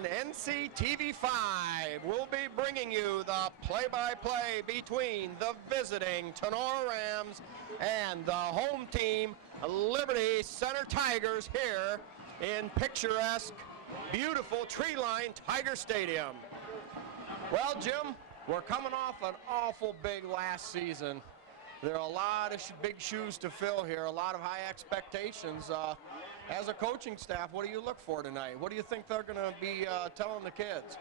on NCTV5. We'll be bringing you the play-by-play between the visiting Tinora Rams and the home team, Liberty Center Tigers, here in picturesque, beautiful tree-lined Tiger Stadium. Well, Jim, we're coming off an awful big last season. There are a lot of big shoes to fill here, a lot of high expectations. As a coaching staff, what do you look for tonight? What do you think they're going to be telling the kids?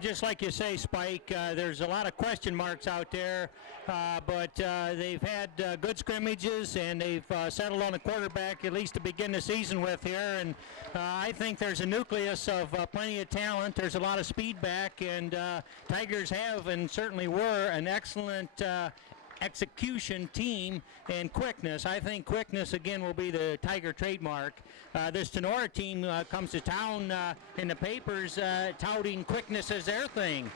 Just like you say, Spike, there's a lot of question marks out there, but they've had good scrimmages, and they've settled on a quarterback, at least to begin the season with here. And I think there's a nucleus of plenty of talent. There's a lot of speed back, and Tigers have and certainly were an excellent execution team and quickness. I think quickness again will be the Tiger trademark. This Tinora team comes to town in the papers touting quickness as their thing.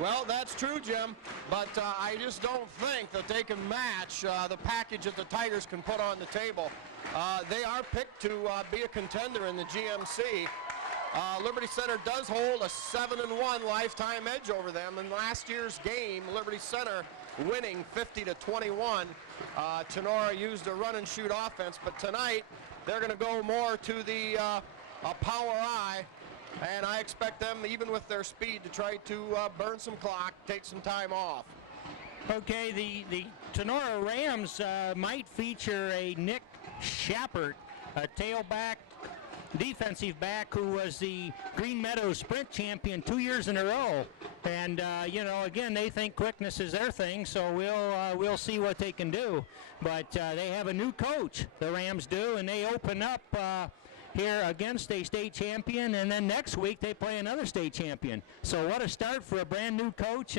Well, that's true, Jim, but I just don't think that they can match the package that the Tigers can put on the table. They are picked to be a contender in the GMC. Liberty Center does hold a 7-1 lifetime edge over them. In last year's game, Liberty Center winning 50-21. Tinora used a run and shoot offense, but tonight they're going to go more to the power eye, and I expect them, even with their speed, to try to burn some clock, take some time off. Okay, the Tinora Rams might feature a Nick Shepard, a tailback, defensive back who was the Green Meadows sprint champion 2 years in a row. And, you know, again, they think quickness is their thing, so we'll see what they can do. But they have a new coach, the Rams do, and they open up here against a state champion, and then next week they play another state champion. So what a start for a brand new coach.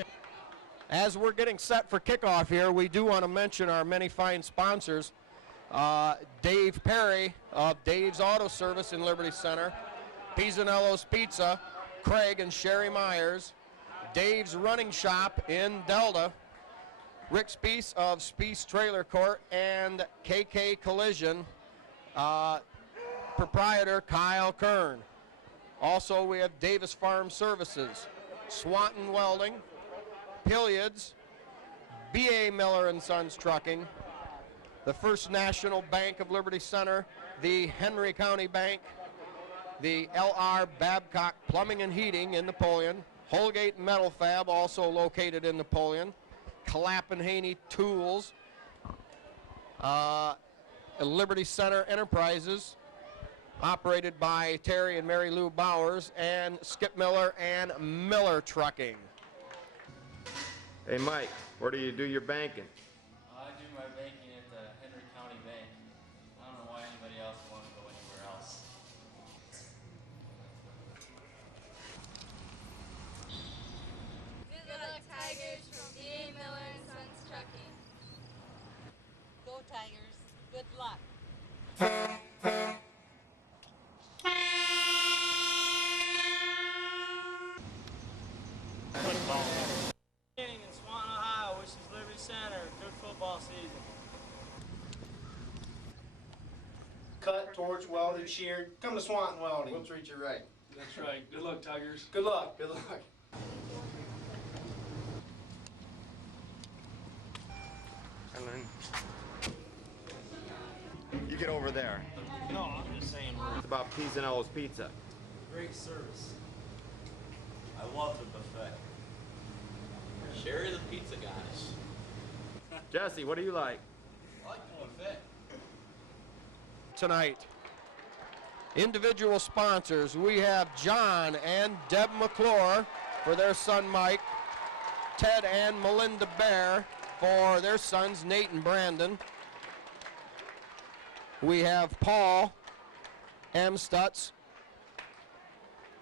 As we're getting set for kickoff here, we do want to mention our many fine sponsors. Dave Perry of Dave's Auto Service in Liberty Center, Pisanello's Pizza, Craig and Sherry Myers, Dave's Running Shop in Delta, Rick Speece of Speece Trailer Court, and KK Collision, proprietor Kyle Kern. Also, we have Davis Farm Services, Swanton Welding, Hilliard's, B.A. Miller & Sons Trucking, the First National Bank of Liberty Center, the Henry County Bank, the L.R. Babcock Plumbing and Heating in Napoleon, Holgate Metal Fab, also located in Napoleon, Clapp and Haney Tools, Liberty Center Enterprises, operated by Terry and Mary Lou Bowers, and Skip Miller and Miller Trucking. Hey Mike, where do you do your banking? I do my banking at the Henry County Bank. I don't know why anybody else would want to go anywhere else. Good luck, Tigers, from D.A. Miller & Sons Trucking. Go Tigers. Good luck. Football. In Swanton, Ohio, which is Liberty Center. Good football season. Cut, torch, welded, sheared. Come to Swanton Welding. We'll treat you right. That's right. Good luck, Tigers. Good luck. Good luck. And then you get over there. No, I'm just saying. It's about Pisanello's Pizza. Great service. I love the buffet. Sherry the pizza goddess. Jesse, what do you like? I like the buffet. Tonight, individual sponsors, we have John and Deb McClure for their son Mike, Ted and Melinda Bear for their sons Nate and Brandon. We have Paul M. Stutz,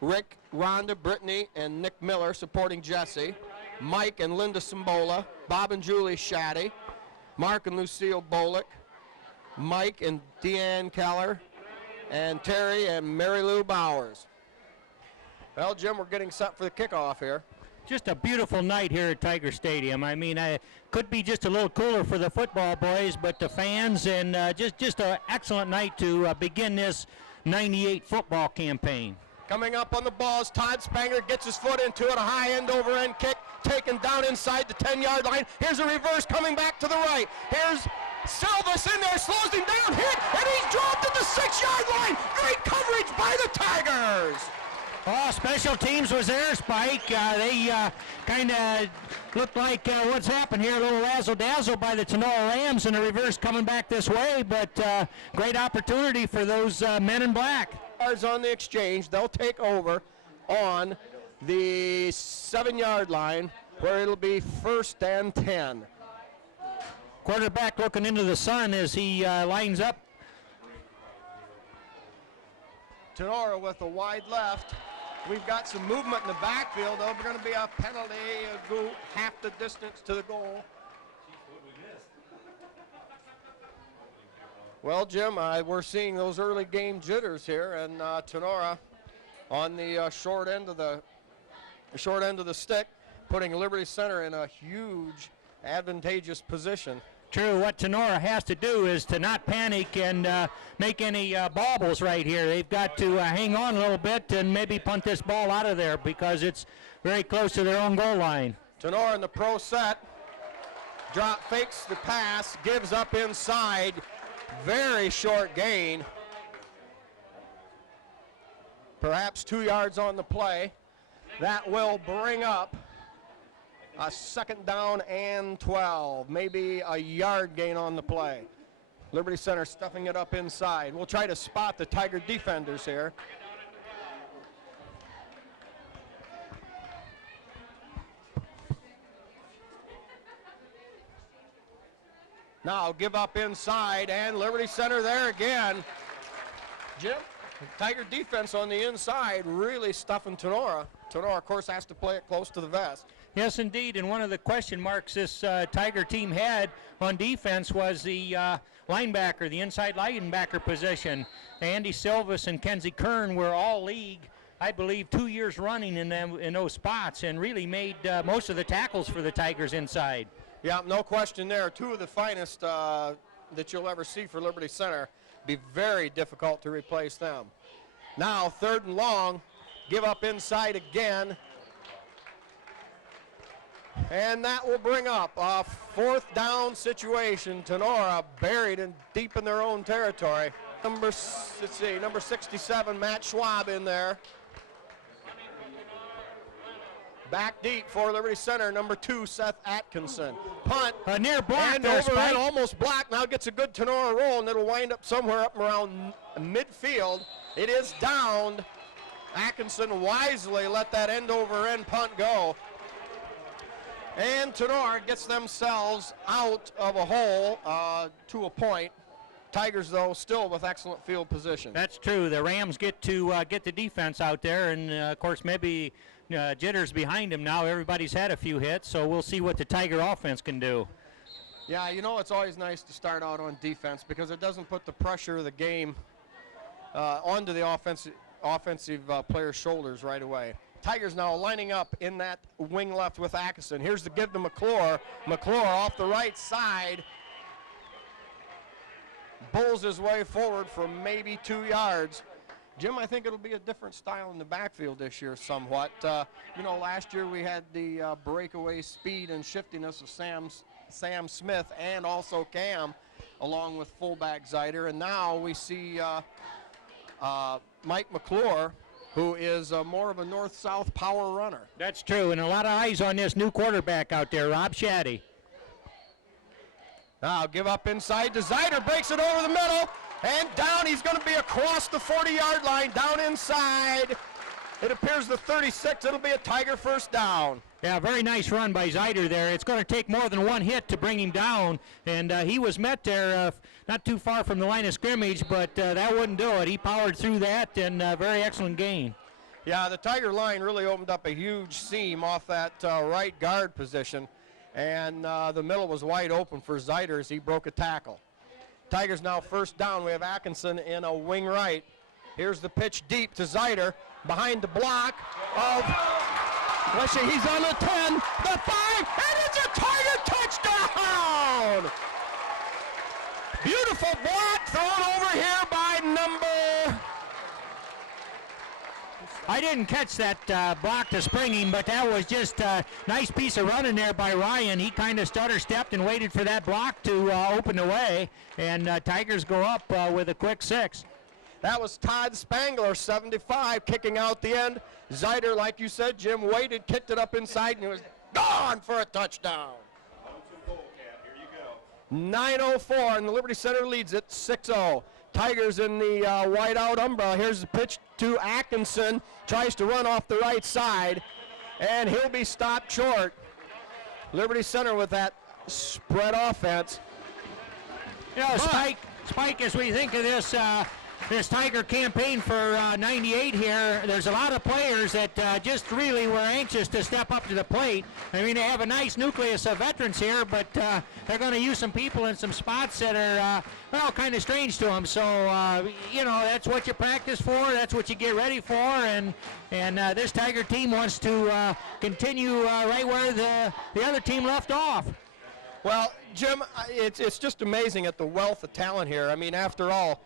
Rick, Rhonda, Brittany, and Nick Miller supporting Jesse, Mike and Linda Sambola, Bob and Julie Shaddy, Mark and Lucille Bolick, Mike and Deanne Keller, and Terry and Mary Lou Bowers. Well, Jim, we're getting set for the kickoff here. Just a beautiful night here at Tiger Stadium. I mean, it could be just a little cooler for the football boys, but the fans, and just an excellent night to begin this '98 football campaign. Coming up on the ball as Todd Spanger gets his foot into it, a high end over end kick, taken down inside the 10-yard line. Here's a reverse coming back to the right. Here's Silvas in there, slows him down, hit, and he's dropped at the 6-yard line. Great coverage by the Tigers. Oh, special teams was there, Spike. They kind of looked like what's happened here, a little razzle-dazzle by the Tinora Rams in a reverse coming back this way, but great opportunity for those men in black. On the exchange, they'll take over on the 7-yard line where it'll be 1st and 10. Quarterback looking into the sun as he lines up. Tinora with a wide left. We've got some movement in the backfield. There's going to be a penalty, go half the distance to the goal. Well, Jim, we're seeing those early game jitters here, and Tinora on the short end of the stick, putting Liberty Center in a huge advantageous position. True. What Tinora has to do is to not panic and make any baubles right here. They've got to hang on a little bit and maybe punt this ball out of there because it's very close to their own goal line. Tinora in the pro set. Drop fakes the pass, gives up inside. Very short gain. Perhaps 2 yards on the play. That will bring up a 2nd down and 12. Maybe a yard gain on the play. Liberty Center stuffing it up inside. We'll try to spot the Tiger defenders here. Now give up inside, and Liberty Center there again. Jim, Tiger defense on the inside really stuffing Tinora. Tinora, of course, has to play it close to the vest. Yes, indeed, and one of the question marks this Tiger team had on defense was the linebacker, the inside linebacker position. Andy Silvas and Kenzie Kern were all league, I believe, 2 years running in those spots and really made most of the tackles for the Tigers inside. Yeah, no question there. 2 of the finest that you'll ever see for Liberty Center. Be very difficult to replace them. Now 3rd and long, give up inside again. And that will bring up a 4th down situation. Tinora buried and deep in their own territory. Number 67, Matt Schwab in there. Back deep for Liberty Center, number 2, Seth Atkinson. Punt. Near block and there, overhead, Spike. almost blocked. Now gets a good Tinora roll, and it'll wind up somewhere up around midfield. It is downed. Atkinson wisely let that end-over-end punt go. And Tinora gets themselves out of a hole to a point. Tigers, though, still with excellent field position. That's true. The Rams get to get the defense out there, and, of course, maybe jitters behind them now. Everybody's had a few hits, so we'll see what the Tiger offense can do. Yeah, you know, it's always nice to start out on defense because it doesn't put the pressure of the game onto the offensive player's shoulders right away. Tigers now lining up in that wing left with Atkinson. Here's the give to McClure. McClure off the right side. Bulls his way forward for maybe 2 yards. Jim, I think it'll be a different style in the backfield this year somewhat. You know, last year we had the breakaway speed and shiftiness of Sam Smith and also Cam along with fullback Zeider. And now we see Mike McClure, who is more of a north-south power runner. That's true, and a lot of eyes on this new quarterback out there, Rob Shaddy. Now give up inside to Zeider, breaks it over the middle, and down. He's going to be across the 40-yard line, down inside. It appears the 36. It'll be a Tiger 1st down. Yeah, very nice run by Zeider there. It's going to take more than one hit to bring him down, and he was met there not too far from the line of scrimmage, but that wouldn't do it. He powered through that, and very excellent gain. Yeah, the Tiger line really opened up a huge seam off that right guard position, and the middle was wide open for Zeider as he broke a tackle. Tigers now 1st down. We have Atkinson in a wing right. Here's the pitch deep to Zeider behind the block of, let's see, he's on the 10, the 5, and it's a Tiger touchdown! Beautiful block thrown over here by number I didn't catch that block to spring him, but that was just a nice piece of running there by Ryan. He kind of stutter-stepped and waited for that block to open the way, and Tigers go up with a quick 6. That was Todd Spangler, 75, kicking out the end. Zeider, like you said, Jim, waited, kicked it up inside, and it was gone for a touchdown. 9:04, and the Liberty Center leads it 6-0. Tigers in the whiteout umbrella. Here's the pitch to Atkinson. Tries to run off the right side, and he'll be stopped short. Liberty Center with that spread offense. You know, Spike, as we think of this Tiger campaign for 98 here, there's a lot of players that just really were anxious to step up to the plate. I mean, they have a nice nucleus of veterans here, but they're going to use some people in some spots that are, well, kind of strange to them. So, you know, that's what you practice for. That's what you get ready for. And this Tiger team wants to continue right where the other team left off. Well, Jim, it's just amazing at the wealth of talent here. I mean, after all,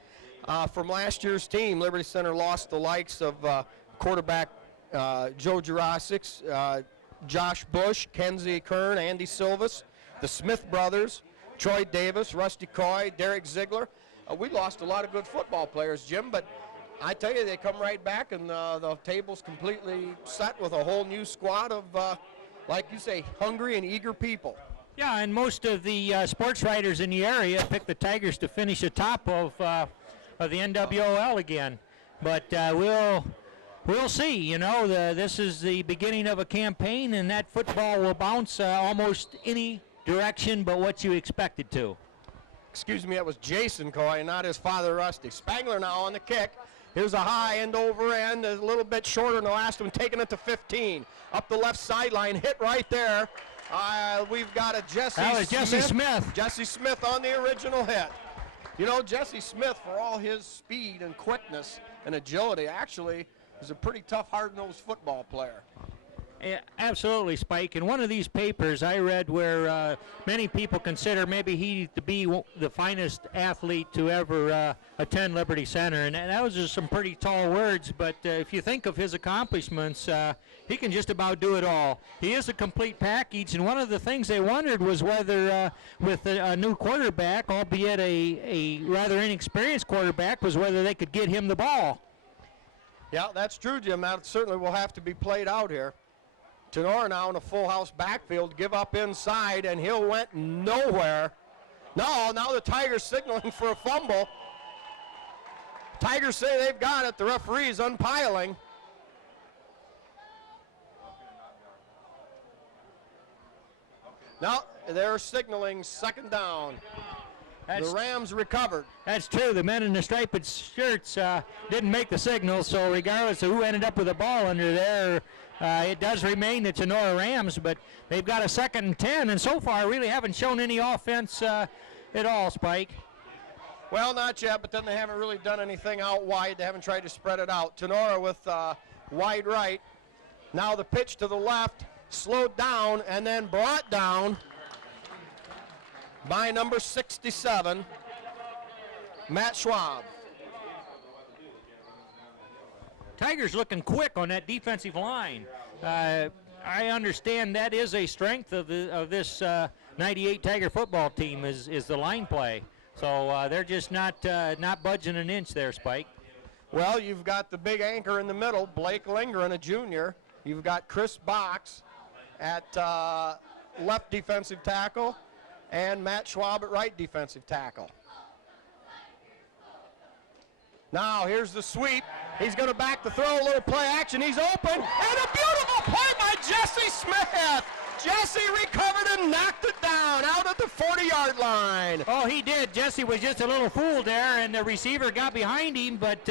from last year's team, Liberty Center lost the likes of quarterback Joe Jurasic, Josh Bush, Kenzie Kern, Andy Silvas, the Smith brothers, Troy Davis, Rusty Coy, Derek Ziegler. We lost a lot of good football players, Jim, but I tell you, they come right back, and the table's completely set with a whole new squad of, like you say, hungry and eager people. Yeah, and most of the sports writers in the area picked the Tigers to finish atop of the NWOL again, but we'll see. You know, this is the beginning of a campaign, and that football will bounce almost any direction but what you expect it to. Excuse me, that was Jason Coy, not his father Rusty. Spangler now on the kick. Here's a high end over end, a little bit shorter than the last one, taking it to 15. Up the left sideline, hit right there. We've got a Jesse Smith. Jesse Smith on the original hit. You know, Jesse Smith, for all his speed and quickness and agility, actually is a pretty tough, hard-nosed football player. Yeah, absolutely, Spike. In one of these papers I read where many people consider maybe he to be the finest athlete to ever attend Liberty Center, and that was just some pretty tall words, but if you think of his accomplishments, he can just about do it all. He is a complete package, and one of the things they wondered was whether with a new quarterback, albeit a rather inexperienced quarterback, was whether they could get him the ball. Yeah, that's true, Jim. That certainly will have to be played out here. Tinora now in a full house backfield, give up inside, and Hill went nowhere. No, now the Tigers signaling for a fumble. Tigers say they've got it. The referee is unpiling. Now they're signaling second down. The Rams recovered. That's true. The men in the striped shirts didn't make the signal, so regardless of who ended up with the ball under there, it does remain the Tinora Rams, but they've got a 2nd and 10, and so far really haven't shown any offense at all, Spike. Well, not yet, but then they haven't really done anything out wide. They haven't tried to spread it out. Tinora with wide right. Now the pitch to the left, slowed down, and then brought down by number 67, Matt Schwab. Tigers looking quick on that defensive line. I understand that is a strength of this 98 Tiger football team is the line play. So they're just not budging an inch there, Spike. Well, you've got the big anchor in the middle, Blake Lingren, a junior. You've got Chris Box at left defensive tackle, and Matt Schwab at right defensive tackle. Now here's the sweep. He's going to back the throw, a little play action. He's open, and a beautiful play by Jesse Smith. Jesse recovered and knocked it down out at the 40-yard line. Oh, he did. Jesse was just a little fooled there, and the receiver got behind him, but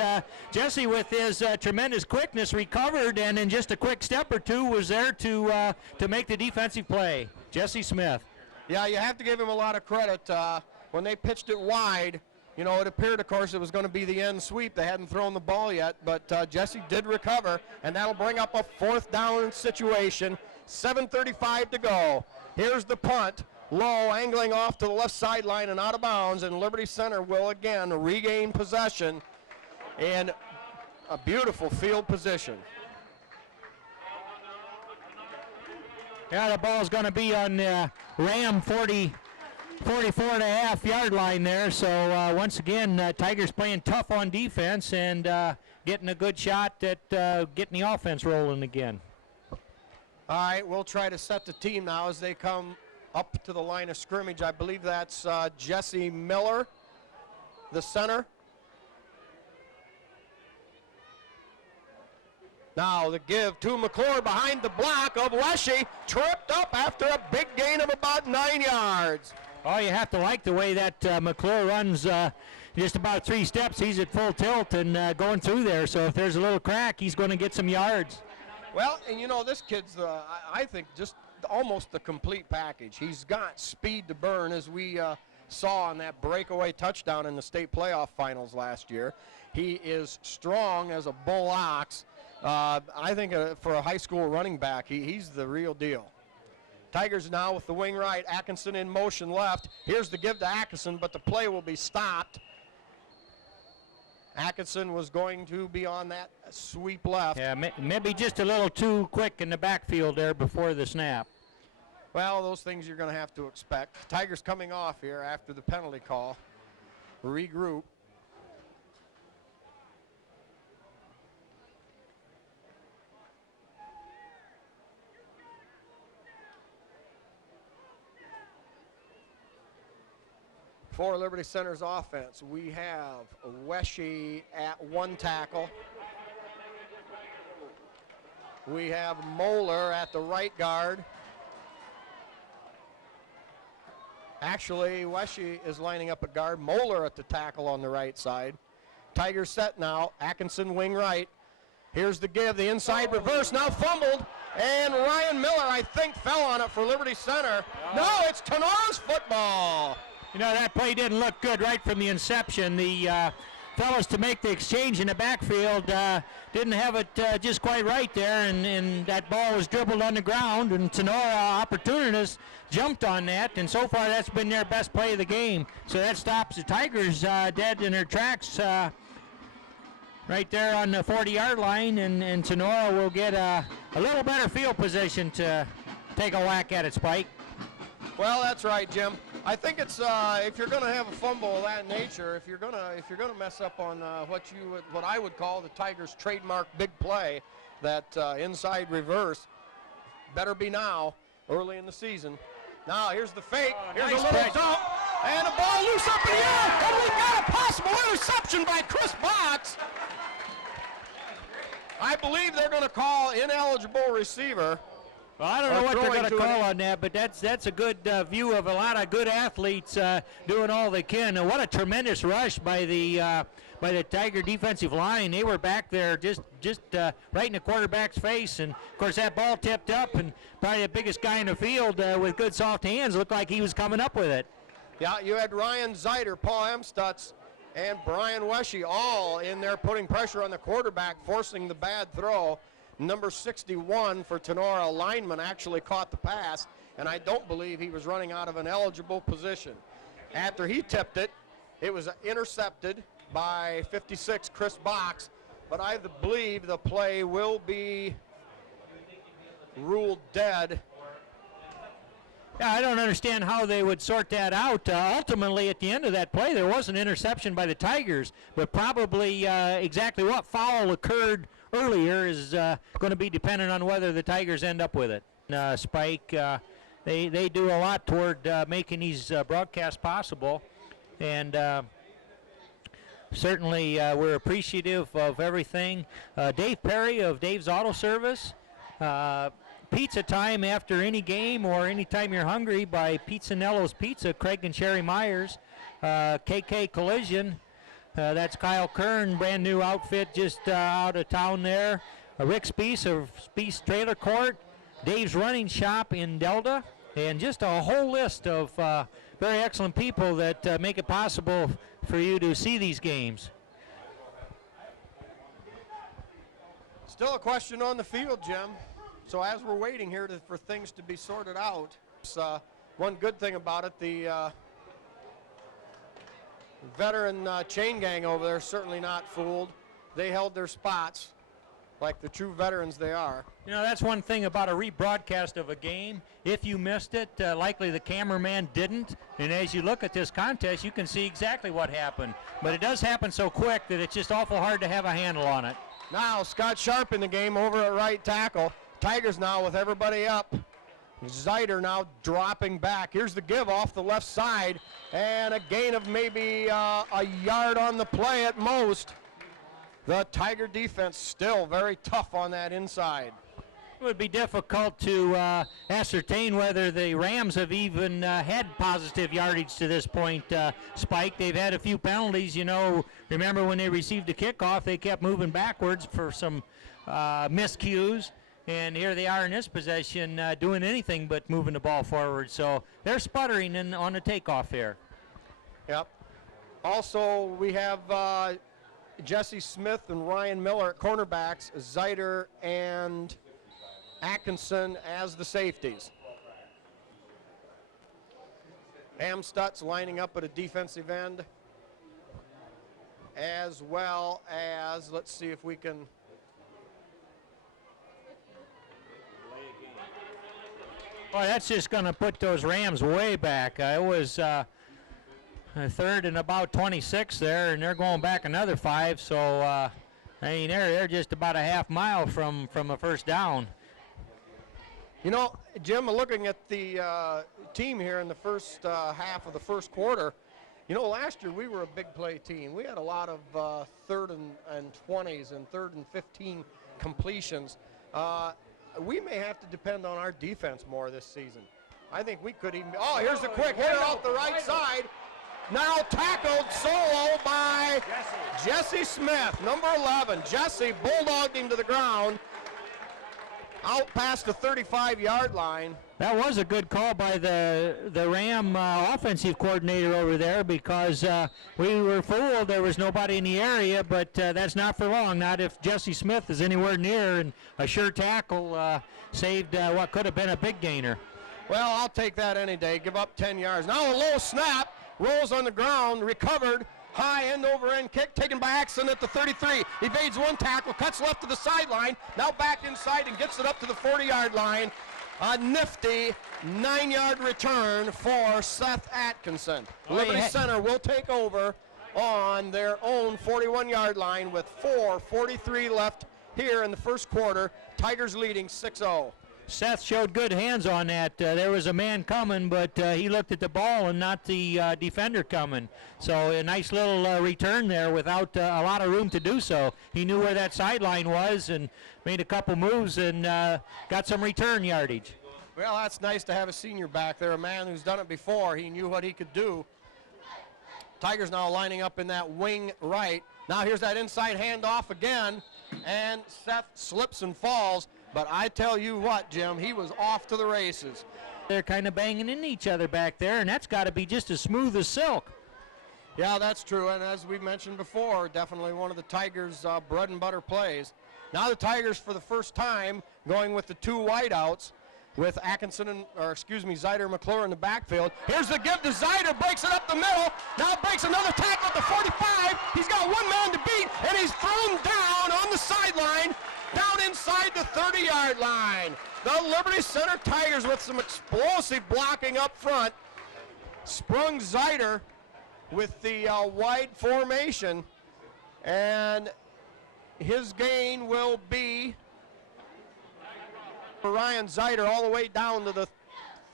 Jesse, with his tremendous quickness, recovered, and in just a quick step or two was there to make the defensive play. Jesse Smith. Yeah, you have to give him a lot of credit. When they pitched it wide, you know, it appeared, of course, it was going to be the end sweep. They hadn't thrown the ball yet, but Jesse did recover, and that'll bring up a 4th down situation. 7:35 to go. Here's the punt. Low, angling off to the left sideline and out of bounds, and Liberty Center will again regain possession in a beautiful field position. Yeah, the ball's going to be on Ram 44.5 yard line there. So once again, Tigers playing tough on defense and getting a good shot at getting the offense rolling again. All right, we'll try to set the team now as they come up to the line of scrimmage. I believe that's Jesse Miller, the center. Now the give to McClure behind the block of Wesche, tripped up after a big gain of about 9 yards. Oh, you have to like the way that McClure runs just about 3 steps. He's at full tilt and going through there. So if there's a little crack, he's going to get some yards. Well, and you know, this kid's, I think, just almost the complete package. He's got speed to burn, as we saw on that breakaway touchdown in the state playoff finals last year. He is strong as a bull ox. I think for a high school running back, he's the real deal. Tigers now with the wing right, Atkinson in motion left. Here's the give to Atkinson, but the play will be stopped. Atkinson was going to be on that sweep left. Yeah, maybe just a little too quick in the backfield there before the snap. Well, those things you're going to have to expect. Tigers coming off here after the penalty call. Regroup. For Liberty Center's offense, we have Wesche at 1 tackle. We have Moeller at the right guard. Actually, Wesche is lining up a guard. Moeller at the tackle on the right side. Tigers set now. Atkinson wing right. Here's the give. The inside reverse now fumbled. And Ryan Miller, I think, fell on it for Liberty Center. No, it's Tenora's football. You know, that play didn't look good right from the inception. The fellas to make the exchange in the backfield didn't have it just quite right there, and that ball was dribbled on the ground, and Tinora opportunists jumped on that, and so far that's been their best play of the game. So that stops the Tigers dead in their tracks right there on the 40-yard line, and Tinora will get a little better field position to take a whack at it, Spike. Well, that's right, Jim. I think it's if you're going to have a fumble of that nature, if you're going to mess up on what I would call the Tigers' trademark big play, that inside reverse, better be now, early in the season. Now here's the fake. Here's nice a little catch. dump, and a ball loose up in the air, and we've got a possible interception by Chris Box. I believe they're going to call ineligible receiver. Well, I don't know what they're going to call on that, but that's a good view of a lot of good athletes doing all they can. And what a tremendous rush by the Tiger defensive line. They were back there just right in the quarterback's face, and of course that ball tipped up, and probably the biggest guy in the field with good soft hands looked like he was coming up with it. Yeah, you had Ryan Zeiter, Paul Emstutz, and Brian Wesche all in there putting pressure on the quarterback, forcing the bad throw. Number 61 for Tinora, lineman, actually caught the pass, and I don't believe he was running out of an eligible position. After he tipped it, it was intercepted by 56 Chris Box, but I believe the play will be ruled dead. Yeah, I don't understand how they would sort that out. Ultimately, at the end of that play, there was an interception by the Tigers, but probably exactly what foul occurred earlier is going to be dependent on whether the Tigers end up with it. Spike, they do a lot toward making these broadcasts possible, and certainly we're appreciative of everything. Dave Perry of Dave's Auto Service, pizza time after any game or anytime you're hungry by Pizzanello's Pizza, Craig and Sherry Myers, KK Collision. That's Kyle Kern, brand new outfit just out of town there. Rick Speece of Speece Trailer Court, Dave's Running Shop in Delta, and just a whole list of very excellent people that make it possible for you to see these games. Still a question on the field, Jim. So as we're waiting here for things to be sorted out, one good thing about it, the veteran chain gang over there certainly not fooled. They held their spots. like the true veterans they are. You know, that's one thing about a rebroadcast of a game. If you missed it, likely the cameraman didn't. And as you look at this contest, you can see exactly what happened. But it does happen so quick that it's just awful hard to have a handle on it. Now Scott Sharp in the game over at right tackle. Tigers now with everybody up. Zeiter now dropping back. Here's the give off the left side, and a gain of maybe a yard on the play at most. The Tiger defense still very tough on that inside. It would be difficult to ascertain whether the Rams have even had positive yardage to this point, Spike. They've had a few penalties. You know, remember when they received a kickoff, they kept moving backwards for some miscues. And here they are in this possession doing anything but moving the ball forward. So they're sputtering on the takeoff here. Yep. Also, we have Jesse Smith and Ryan Miller at cornerbacks, Zeiter and Atkinson as the safeties. Amstutz lining up at a defensive end, as well as, let's see if we can. Well, that's just going to put those Rams way back. It was third and about 26 there, and they're going back another 5. So, I mean, they're just about a half mile from a first down. You know, Jim, looking at the team here in the first half of the first quarter, you know, last year we were a big play team. We had a lot of third and 20s and third and 15 completions. We may have to depend on our defense more this season. I think we could even. Oh, here's the quick hitter off the right side. Now tackled solo by Jesse Smith, number 11. Jesse bulldogged him to the ground, out past the 35-yard line. That was a good call by the Ram offensive coordinator over there, because we were fooled. There was nobody in the area, but that's not for long. Not if Jesse Smith is anywhere near, and a sure tackle saved what could have been a big gainer. Well, I'll take that any day. Give up 10 yards. Now a low snap, rolls on the ground, recovered. High end over end kick taken by Axon at the 33. Evades one tackle, cuts left to the sideline, now back inside and gets it up to the 40-yard line. A nifty 9-yard return for Seth Atkinson. Liberty Center will take over on their own 41-yard line with 4:43 left here in the first quarter. Tigers leading 6-0. Seth showed good hands on that. There was a man coming, but he looked at the ball and not the defender coming. So a nice little return there without a lot of room to do so. He knew where that sideline was and made a couple moves and got some return yardage. Well, that's nice to have a senior back there, a man who's done it before. He knew what he could do. Tigers now lining up in that wing right. Now here's that inside handoff again, and Seth slips and falls. But I tell you what, Jim, he was off to the races. They're kind of banging into each other back there, and that's got to be just as smooth as silk. Yeah, that's true, and as we mentioned before, definitely one of the Tigers' bread and butter plays. Now the Tigers, for the first time, going with the two wideouts, with Atkinson Zeiter and McClure in the backfield. Here's the give to Zeiter, breaks it up the middle, now breaks another tackle at the 45. He's got one man to beat, and he's thrown down on the sideline, down inside the 30-yard line. The Liberty Center Tigers with some explosive blocking up front. Sprung Zeiter with the wide formation, and his gain will be for Ryan Zeiter all the way down to the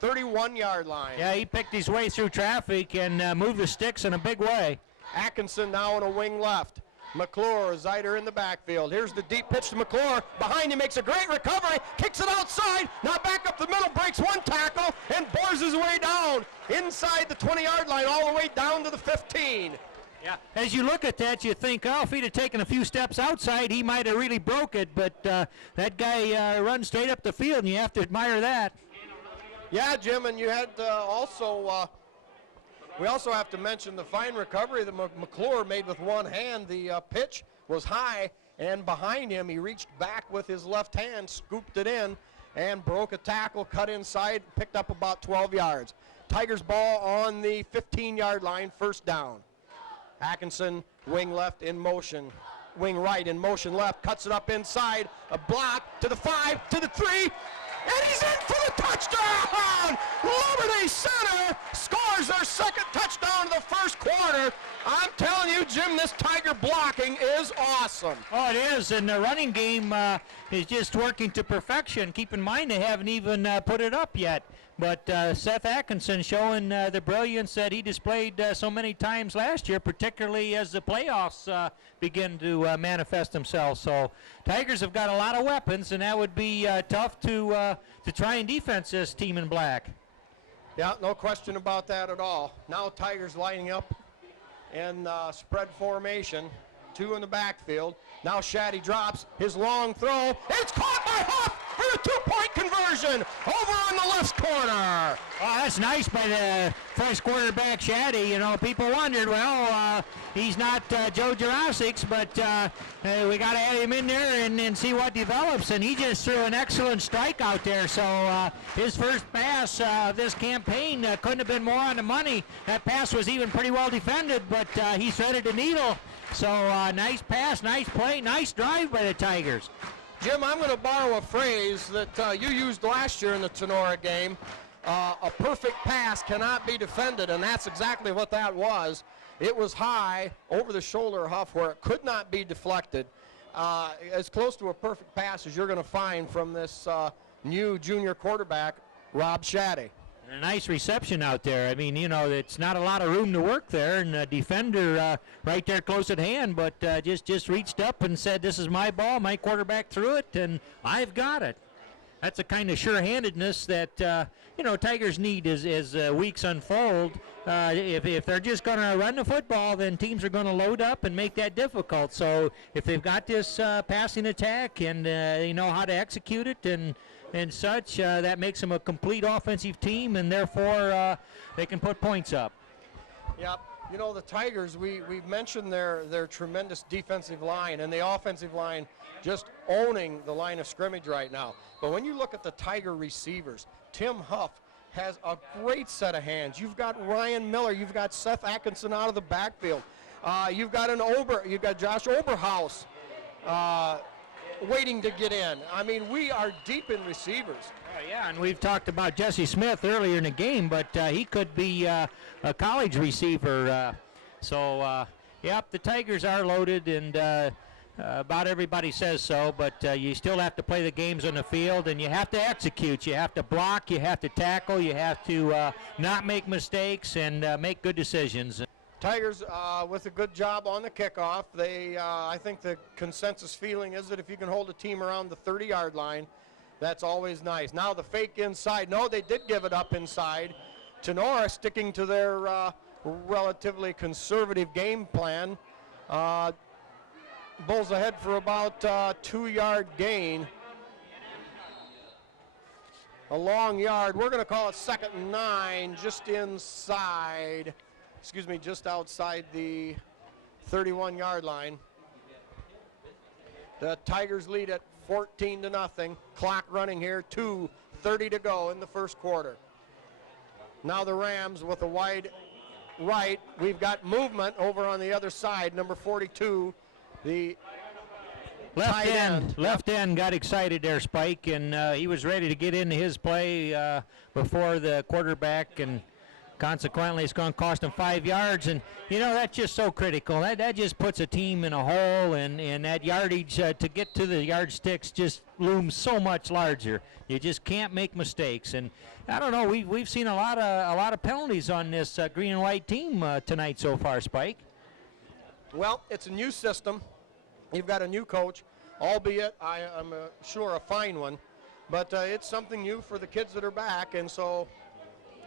31-yard line. Yeah, he picked his way through traffic and moved the sticks in a big way. Atkinson now on a wing left. McClure, Zeiter in the backfield. Here's the deep pitch to McClure. Behind him, makes a great recovery, kicks it outside, now back up the middle, breaks one tackle, and bores his way down inside the 20-yard line, all the way down to the 15. Yeah. As you look at that, you think, oh, if he'd have taken a few steps outside, he might have really broke it, but that guy runs straight up the field, and you have to admire that. Yeah, Jim, and you had we also have to mention the fine recovery that McClure made with one hand. The pitch was high, and behind him, he reached back with his left hand, scooped it in, and broke a tackle, cut inside, picked up about 12 yards. Tigers ball on the 15-yard line, first down. Atkinson, wing left, in motion. wing right in motion left, cuts it up inside, a block to the 5, to the 3, and he's in for the touchdown! Liberty Center scores their second touchdown of the first quarter. I'm telling you, Jim, this Tiger blocking is awesome. Oh, it is, and the running game is just working to perfection. Keep in mind they haven't even put it up yet. But Seth Atkinson showing the brilliance that he displayed so many times last year, particularly as the playoffs begin to manifest themselves. So Tigers have got a lot of weapons, and that would be tough to try and defense this team in black. Yeah, no question about that at all. Now Tigers lining up in spread formation, 2 in the backfield. Now Shaddy drops his long throw. It's caught by Huff for a 2-point conversion over on the left corner. Oh, that's nice by the first quarterback, Shaddy. You know, people wondered, well, he's not Joe Jurasic, but we got to add him in there and see what develops. And he just threw an excellent strike out there. So his first pass of this campaign couldn't have been more on the money. That pass was even pretty well defended, but he threaded the needle. So nice pass, nice play, nice drive by the Tigers. Jim, I'm going to borrow a phrase that you used last year in the Tinora game. A perfect pass cannot be defended, and that's exactly what that was. It was high over the shoulder of Huff where it could not be deflected. As close to a perfect pass as you're going to find from this new junior quarterback, Rob Shaddy. And a nice reception out there. I mean, you know, it's not a lot of room to work there, and the defender right there close at hand, but just reached up and said, this is my ball, my quarterback threw it, and I've got it. That's the kind of sure-handedness that, you know, Tigers need as weeks unfold. If they're just going to run the football, then teams are going to load up and make that difficult. So if they've got this passing attack and they know how to execute it and such, that makes them a complete offensive team, and therefore they can put points up. Yep. You know, the Tigers, we've mentioned their tremendous defensive line and the offensive line just owning the line of scrimmage right now. But when you look at the Tiger receivers, Tim Huff has a great set of hands. You've got Ryan Miller. You've got Seth Atkinson out of the backfield. You've got Josh Oberhaus waiting to get in. I mean, we are deep in receivers. Yeah, and we've talked about Jesse Smith earlier in the game, but he could be a college receiver. Yep, the Tigers are loaded, and about everybody says so, but you still have to play the games on the field, and you have to execute. You have to block, you have to tackle, you have to not make mistakes and make good decisions. Tigers with a good job on the kickoff. I think the consensus feeling is that if you can hold a team around the 30-yard line, that's always nice. Now the fake inside. No, they did give it up inside. Tinora sticking to their relatively conservative game plan. Bulls ahead for about 2-yard gain. A long yard. We're going to call it 2nd and 9, just inside. Excuse me, just outside the 31-yard line. The Tigers lead at 14-0. Clock running here, 2:30 to go in the first quarter. Now the Rams with a wide right. We've got movement over on the other side, number 42. The left end got excited there, Spike, and he was ready to get into his play before the quarterback, and consequently it's going to cost him 5 yards. And you know, that's just so critical. That just puts a team in a hole, and that yardage to get to the yardsticks just looms so much larger. You just can't make mistakes. And I don't know, we've seen a lot of penalties on this green and white team tonight so far, Spike. Well, it's a new system. You've got a new coach, albeit I'm sure a fine one, but it's something new for the kids that are back, and so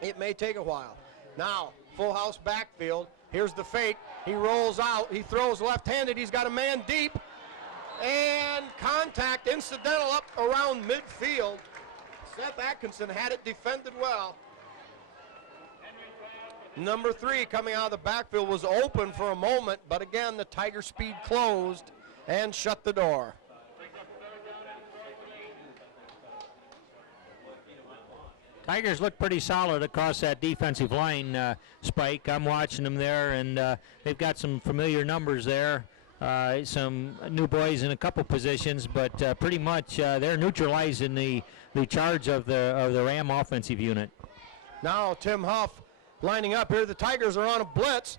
it may take a while. Now, full house backfield. Here's the fake. He rolls out. He throws left-handed. He's got a man deep, and contact incidental up around midfield. Seth Atkinson had it defended well. Number 3 coming out of the backfield was open for a moment, but again, the Tiger speed closed and shut the door. Tigers look pretty solid across that defensive line, Spike. I'm watching them there, and they've got some familiar numbers there. some new boys in a couple positions, but pretty much they're neutralizing the charge of the Ram offensive unit. Now Tim Huff lining up here. The Tigers are on a blitz.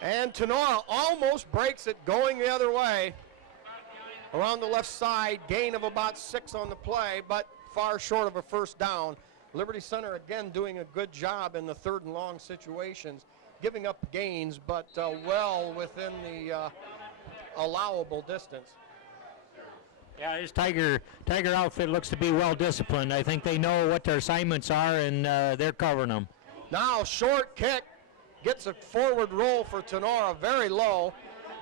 And Tinora almost breaks it going the other way. Around the left side, gain of about 6 on the play, but far short of a first down. Liberty Center again doing a good job in the 3rd and long situations, giving up gains, but well within the allowable distance. Yeah, this Tiger outfit looks to be well disciplined. I think they know what their assignments are, and they're covering them. Now short kick, gets a forward roll for Tinora, very low,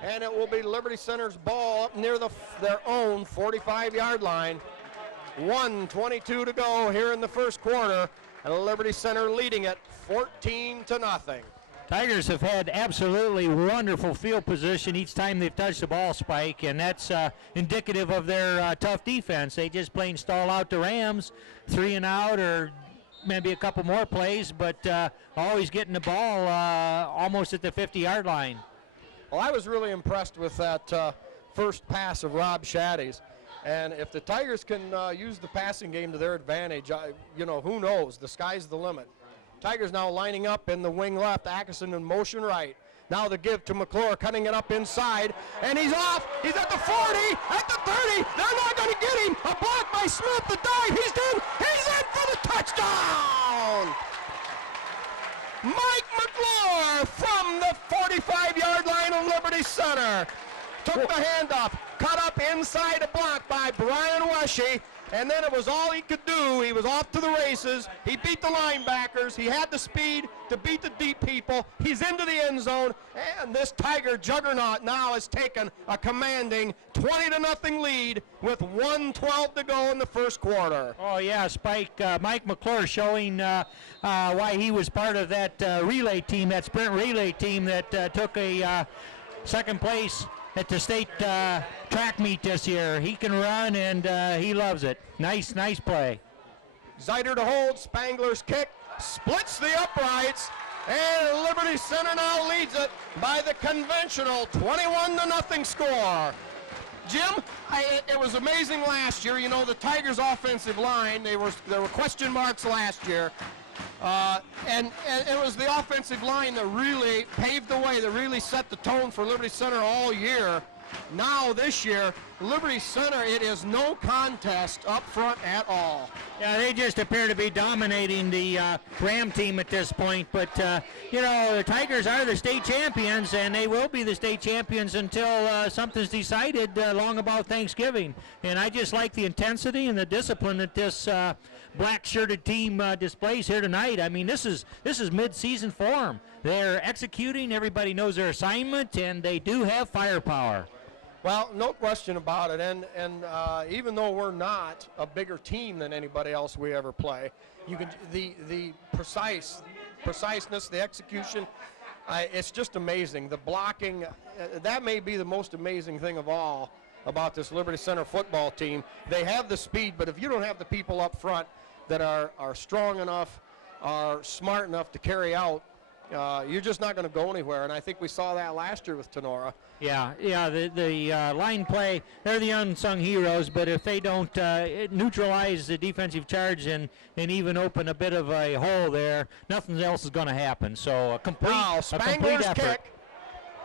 and it will be Liberty Center's ball up near their own 45-yard line. 1:22 to go here in the first quarter, and Liberty Center leading it 14-0. Tigers have had absolutely wonderful field position each time they've touched the ball, Spike, and that's indicative of their tough defense. They just plain stall out the Rams, 3 and out, or maybe a couple more plays, but always getting the ball almost at the 50-yard line. Well, I was really impressed with that first pass of Rob Shaddy's. And if the Tigers can use the passing game to their advantage, who knows? The sky's the limit. Tigers now lining up in the wing left, Atkinson in motion right. Now the give to McClure, cutting it up inside, and he's off. He's at the 40, at the 30. They're not going to get him. A block by Smith, the dive. He's in. He's in for the touchdown. Mike McClure from the 45-yard line of Liberty Center. Took the handoff, cut up inside a block by Brian Weshy, and then it was all he could do. He was off to the races. He beat the linebackers. He had the speed to beat the deep people. He's into the end zone, and this Tiger juggernaut now has taken a commanding 20-0 lead with 1:12 to go in the first quarter. Oh, yeah, Spike, Mike McClure showing why he was part of that relay team, that sprint relay team that took a second place at the state track meet this year. He can run, and he loves it. Nice play. Zeiter to hold, Spangler's kick, splits the uprights, and Liberty Center now leads it by the conventional 21-0 score. Jim, it was amazing last year. You know, the Tigers' offensive line, there were question marks last year. And it was the offensive line that really paved the way, that really set the tone for Liberty Center all year. Now this year, Liberty Center, it is no contest up front at all. Yeah, they just appear to be dominating the Ram team at this point. But, the Tigers are the state champions, and they will be the state champions until something's decided long about Thanksgiving. And I just like the intensity and the discipline that this black-shirted team displays here tonight. I mean, this is mid-season form. They're executing. Everybody knows their assignment, and they do have firepower. Well, no question about it, and even though we're not a bigger team than anybody else we ever play, you can the preciseness, the execution, it's just amazing. The blocking, that may be the most amazing thing of all about this Liberty Center football team. They have the speed, but if you don't have the people up front that are strong enough, are smart enough to carry out, you're just not going to go anywhere, and I think we saw that last year with Tinora. Yeah, the line play, they're the unsung heroes, but if they don't neutralize the defensive charge and even open a bit of a hole there, nothing else is going to happen. So a complete Spangler's effort. kick,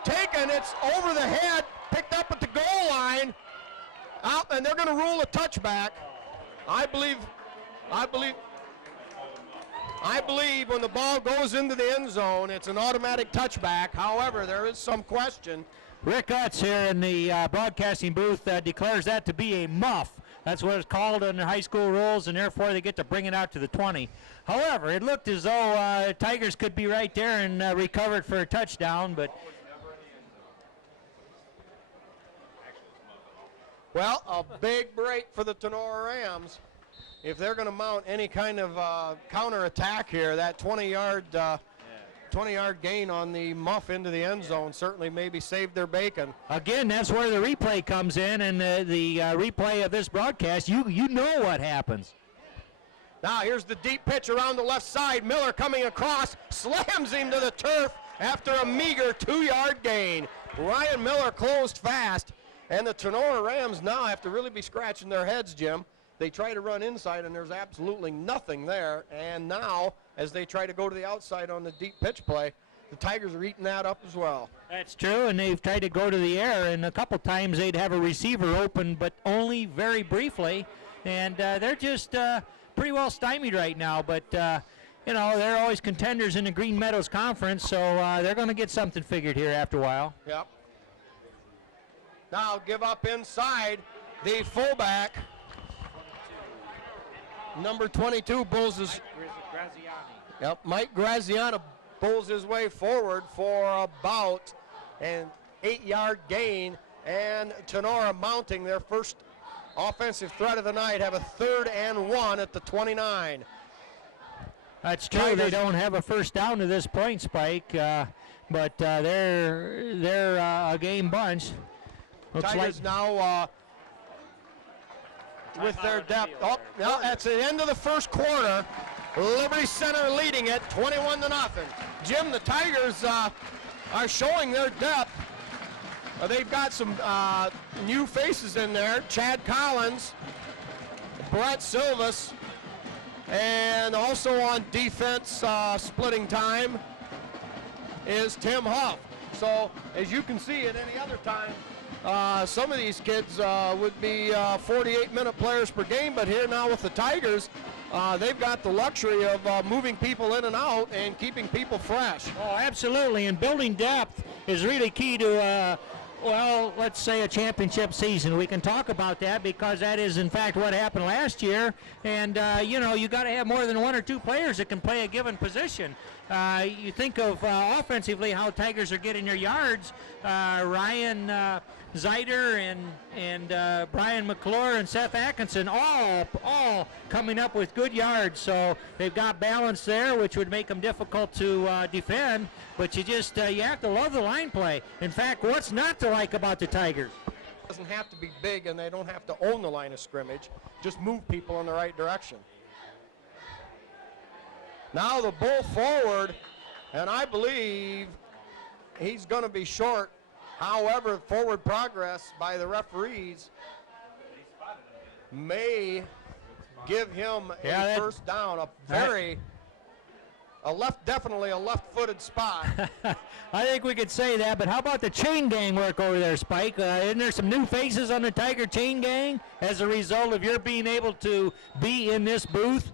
taken, it's over the head, picked up at the goal line, out, and they're going to rule a touchback. I believe when the ball goes into the end zone, it's an automatic touchback. However, there is some question. Rick Utz here in the broadcasting booth declares that to be a muff. That's what it's called in the high school rules, and therefore they get to bring it out to the 20. However, it looked as though Tigers could be right there and recover it for a touchdown, but well, a big break for the Tinora Rams. If they're going to mount any kind of counterattack here, that 20-yard gain on the muff into the end zone certainly maybe saved their bacon. Again, that's where the replay comes in, and the replay of this broadcast, you know what happens. Now here's the deep pitch around the left side. Miller coming across, slams him to the turf after a meager 2-yard gain. Ryan Miller closed fast, and the Tinora Rams now have to really be scratching their heads, Jim. They try to run inside, and there's absolutely nothing there. And now, as they try to go to the outside on the deep pitch play, the Tigers are eating that up as well. That's true, and they've tried to go to the air, and a couple times they'd have a receiver open, but only very briefly. And they're just pretty well stymied right now, but you know, they're always contenders in the Green Meadows Conference, so they're going to get something figured here after a while. Yep. Now give up inside. The fullback, number 22, bulls his. Yep, Mike Graziano bulls his way forward for about an 8-yard gain, and Tinora mounting their first offensive threat of the night, have a 3rd and 1 at the 29. That's true. Tigers. They don't have a first down to this point, Spike, but they're a game bunch. Looks Tigers like now with their depth. Oh, no, that's the end of the first quarter. Liberty Center leading it 21-0. Jim, the Tigers are showing their depth. They've got some new faces in there. Chad Collins, Brett Silvas, and also on defense splitting time is Tim Huff. So as you can see at any other time, some of these kids would be 48-minute players per game, but here now with the Tigers, they've got the luxury of moving people in and out and keeping people fresh. Oh, absolutely, and building depth is really key to, well, let's say a championship season. We can talk about that because that is, in fact, what happened last year. And, you know, you got to have more than 1 or 2 players that can play a given position. You think of offensively how Tigers are getting their yards. Ryan Zeider and Brian McClure and Seth Atkinson all coming up with good yards. So they've got balance there, which would make them difficult to defend. But you just you have to love the line play. In fact, what's not to like about the Tigers? It doesn't have to be big, and they don't have to own the line of scrimmage. Just move people in the right direction. Now the bull forward, and I believe he's going to be short. However, forward progress by the referees may give him a first down. Definitely a left-footed spot. I think we could say that, but how about the chain gang work over there, Spike? Isn't there some new faces on the Tiger chain gang as a result of your being able to be in this booth?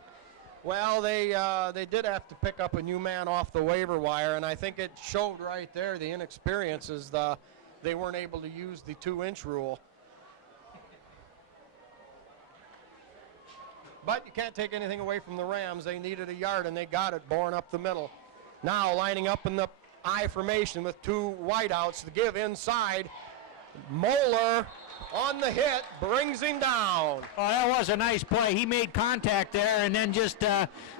Well, they did have to pick up a new man off the waiver wire, and I think it showed right there the inexperience is they weren't able to use the 2-inch rule. But you can't take anything away from the Rams. They needed a yard, and they got it, boring up the middle. Now lining up in the I formation with 2 wideouts to give inside. Moeller on the hit, brings him down. Oh, that was a nice play. He made contact there and then just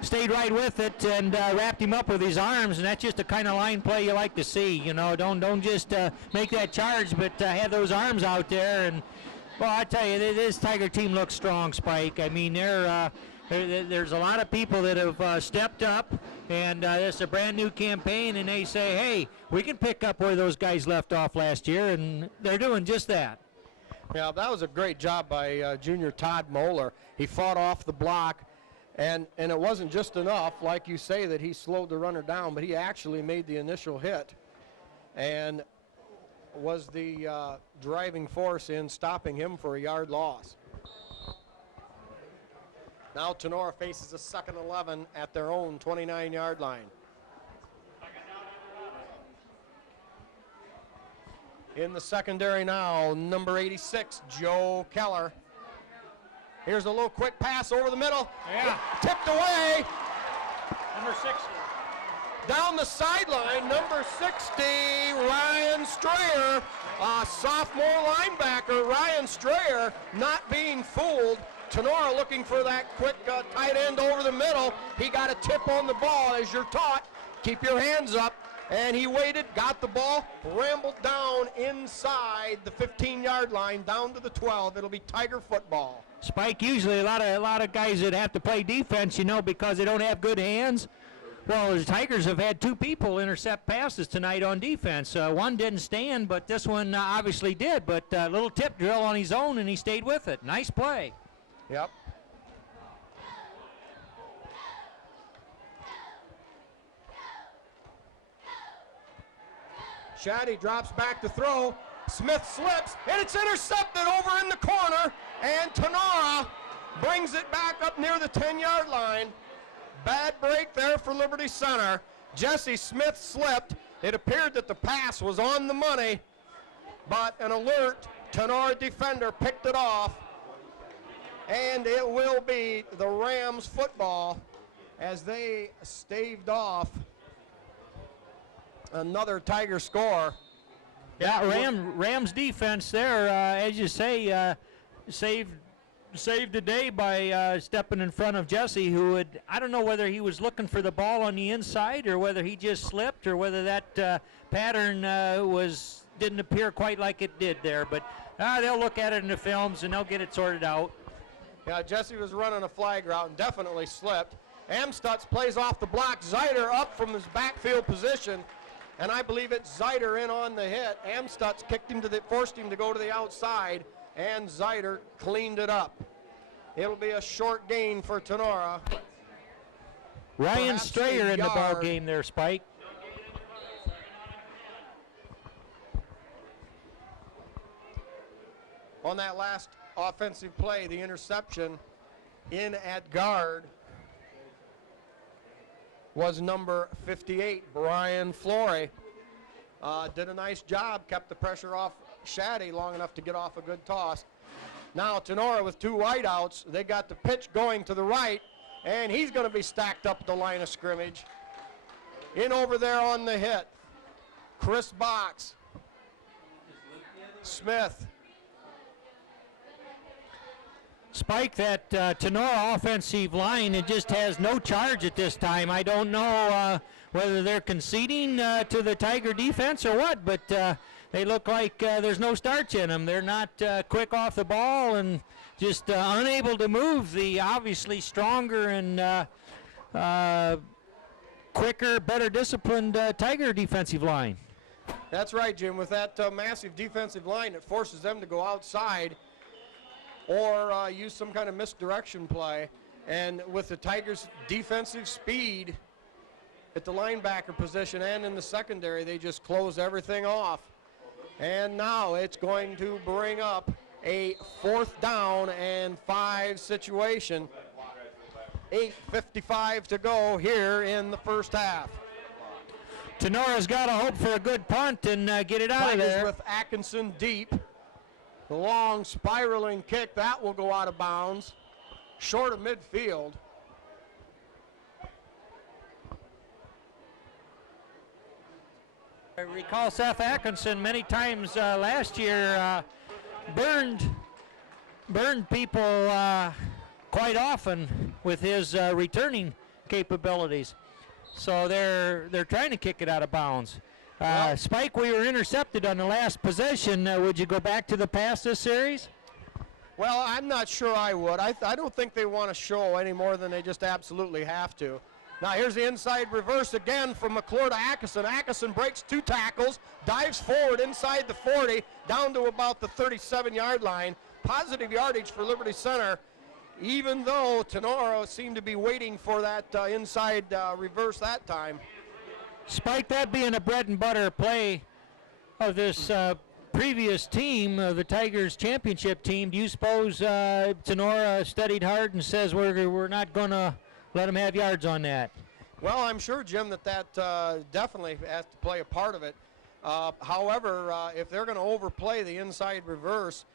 stayed right with it and wrapped him up with his arms, and that's just the kind of line play you like to see. You know, don't just make that charge, but have those arms out there. And well, I tell you, this Tiger team looks strong, Spike. I mean, there's a lot of people that have stepped up, and it's a brand new campaign, and they say, hey, we can pick up where those guys left off last year, and they're doing just that. Yeah, that was a great job by junior Todd Moeller. He fought off the block, and it wasn't just enough, like you say, that he slowed the runner down, but he actually made the initial hit and was the driving force in stopping him for a yard loss. Now Tinora faces a 2nd 11 at their own 29-yard line. In the secondary now, number 86, Joe Keller. Here's a little quick pass over the middle. Yeah. Tipped away. Number 60. Down the sideline, number 60, Ryan Strayer, sophomore linebacker. Ryan Strayer not being fooled. Tinora looking for that quick tight end over the middle. He got a tip on the ball, as you're taught. Keep your hands up. And he waited, got the ball, rambled down inside the 15-yard line, down to the 12. It'll be Tiger football. Spike, usually a lot of guys that have to play defense, you know, because they don't have good hands, Well, the Tigers have had 2 people intercept passes tonight on defense. One didn't stand, but this one obviously did. But a little tip drill on his own, and he stayed with it. Nice play. Yep. Shaddy drops back to throw. Smith slips, and it's intercepted over in the corner, and Tinora brings it back up near the 10-yard line. Bad break there for Liberty Center. Jesse Smith slipped. It appeared that the pass was on the money, but an alert Tinora defender picked it off, and it will be the Rams football as they staved off another Tiger score. Yeah, Rams defense there, as you say, saved the day by stepping in front of Jesse, who had, I don't know whether he was looking for the ball on the inside or whether he just slipped or whether that pattern didn't appear quite like it did there. But they'll look at it in the films and they'll get it sorted out. Yeah, Jesse was running a flag route and definitely slipped. Amstutz plays off the block. Zeider up from his backfield position, and I believe it's Zeider in on the hit. Amstutz forced him to go to the outside, and Zeider cleaned it up. It'll be a short gain for Tinora. Ryan Perhaps Strayer a in the ball yard. game there, Spike. On that last offensive play, the interception in at guard was number 58, Brian Flory. Did a nice job, kept the pressure off Shaddy long enough to get off a good toss. Now Tinora with 2 wideouts. They got the pitch going to the right, and he's going to be stacked up at the line of scrimmage. In over there on the hit, Chris Box. Smith. Spike, that Tinora offensive line, it just has no charge at this time. I don't know whether they're conceding to the Tiger defense or what, but they look like there's no starch in them. They're not quick off the ball and just unable to move the obviously stronger and quicker, better disciplined Tiger defensive line. That's right, Jim. With that massive defensive line, it forces them to go outside or use some kind of misdirection play. And with the Tigers' defensive speed at the linebacker position and in the secondary, they just close everything off. And now it's going to bring up a 4th down and 5 situation. 8:55 to go here in the first half. Tenora's got to hope for a good punt and get it out of there. With Atkinson deep. The long spiraling kick, that will go out of bounds. Short of midfield. I recall Seth Atkinson many times last year burned people quite often with his returning capabilities. So they're trying to kick it out of bounds. Spike, we were intercepted on the last possession. Would you go back to the pass this series? Well, I'm not sure I would. I don't think they want to show any more than they just absolutely have to. Now here's the inside reverse again from McClure to Atkinson. Atkinson breaks 2 tackles, dives forward inside the 40, down to about the 37-yard line. Positive yardage for Liberty Center, even though Tinora seemed to be waiting for that inside reverse that time. Spike, that being a bread and butter play of this previous team, the Tigers championship team, do you suppose Tinora studied hard and says we're not going to let them have yards on that? Well, I'm sure, Jim, that definitely has to play a part of it. However, if they're going to overplay the inside reverse,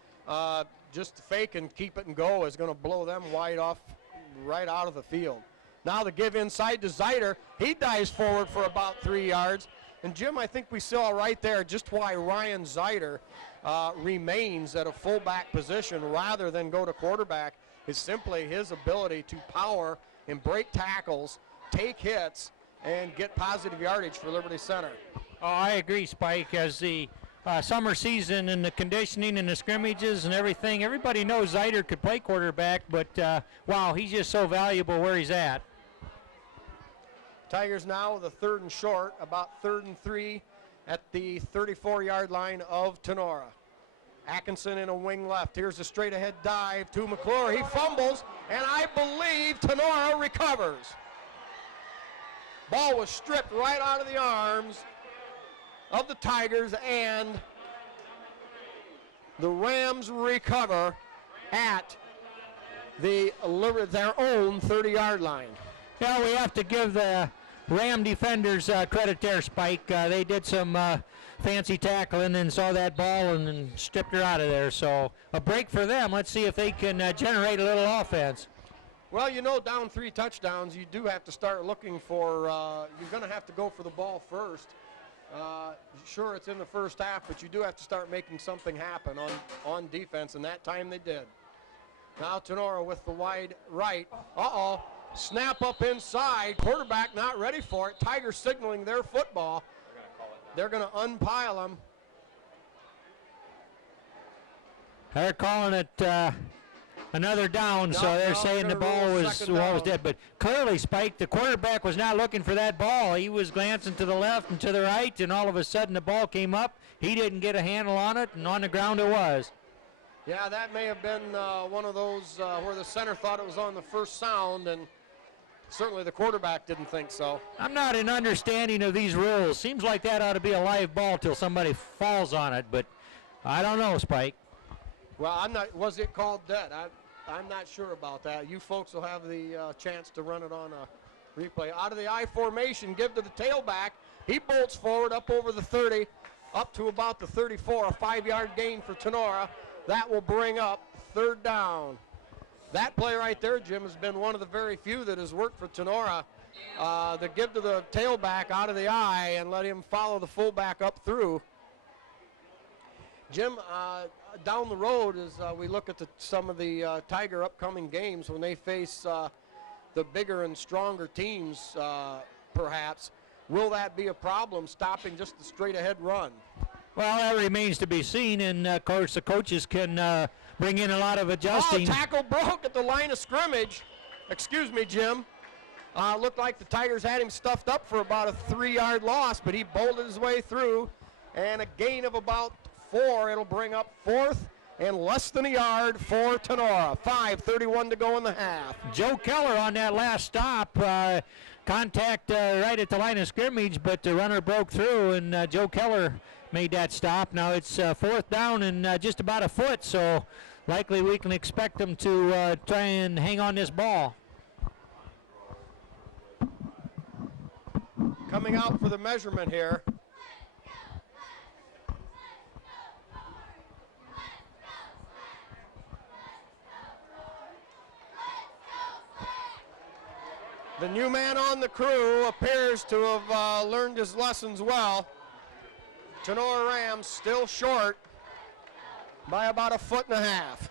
just fake and keep it and go is going to blow them wide off right out of the field. Now the give inside to Zeider. He dives forward for about 3 yards. And Jim, I think we saw right there just why Ryan Zeider remains at a fullback position rather than go to quarterback is simply his ability to power and break tackles, take hits, and get positive yardage for Liberty Center. Oh, I agree, Spike. As the summer season and the conditioning and the scrimmages and everything, everybody knows Zeider could play quarterback, but wow, he's just so valuable where he's at. Tigers now with a 3rd and short, about 3rd and 3 at the 34-yard line of Tinora. Atkinson in a wing left. Here's a straight ahead dive to McClure. He fumbles, and I believe Tinora recovers. Ball was stripped right out of the arms of the Tigers, and the Rams recover at their own 30-yard line. Yeah, we have to give the Ram defenders credit there, Spike. They did some fancy tackling and saw that ball and then stripped her out of there. So a break for them. Let's see if they can generate a little offense. Well, you know, down 3 touchdowns, you do have to start looking for, you're going to have to go for the ball first. Sure, it's in the first half, but you do have to start making something happen on defense, and that time they did. Now Tinora with the wide right. Snap up inside. Quarterback not ready for it. Tigers signaling their football. They're going to unpile them. They're calling it another down, so they're saying the ball was dead. But clearly, Spike, the quarterback was not looking for that ball. He was glancing to the left and to the right, and all of a sudden the ball came up. He didn't get a handle on it, and on the ground it was. Yeah, that may have been one of those where the center thought it was on the first sound, and certainly the quarterback didn't think so. I'm not in understanding of these rules. Seems like that ought to be a live ball till somebody falls on it, but I don't know, Spike. Well, I'm not. Was it called dead? I'm not sure about that. You folks will have the chance to run it on a replay. Out of the I formation, give to the tailback. He bolts forward up over the 30, up to about the 34, a 5-yard gain for Tinora. That will bring up 3rd down. That play right there, Jim, has been one of the very few that has worked for Tinora. The give to the tailback out of the I and let him follow the fullback up through. Jim, down the road as we look at some of the Tiger upcoming games when they face the bigger and stronger teams, perhaps, will that be a problem, stopping just the straight-ahead run? Well, that remains to be seen, and of course the coaches can bring in a lot of adjusting. Tackle broke at the line of scrimmage. Excuse me, Jim. Looked like the Tigers had him stuffed up for about a 3-yard loss, but he bolted his way through, and a gain of about 4. It'll bring up 4th and less than a yard for Tinora. 5:31 to go in the half. Joe Keller on that last stop. Contact right at the line of scrimmage, but the runner broke through, and Joe Keller made that stop. Now it's 4th down and just about a foot, so likely we can expect them to try and hang on this ball. Coming out for the measurement here. The new man on the crew appears to have learned his lessons well. Tinora Rams still short by about a 1.5 feet.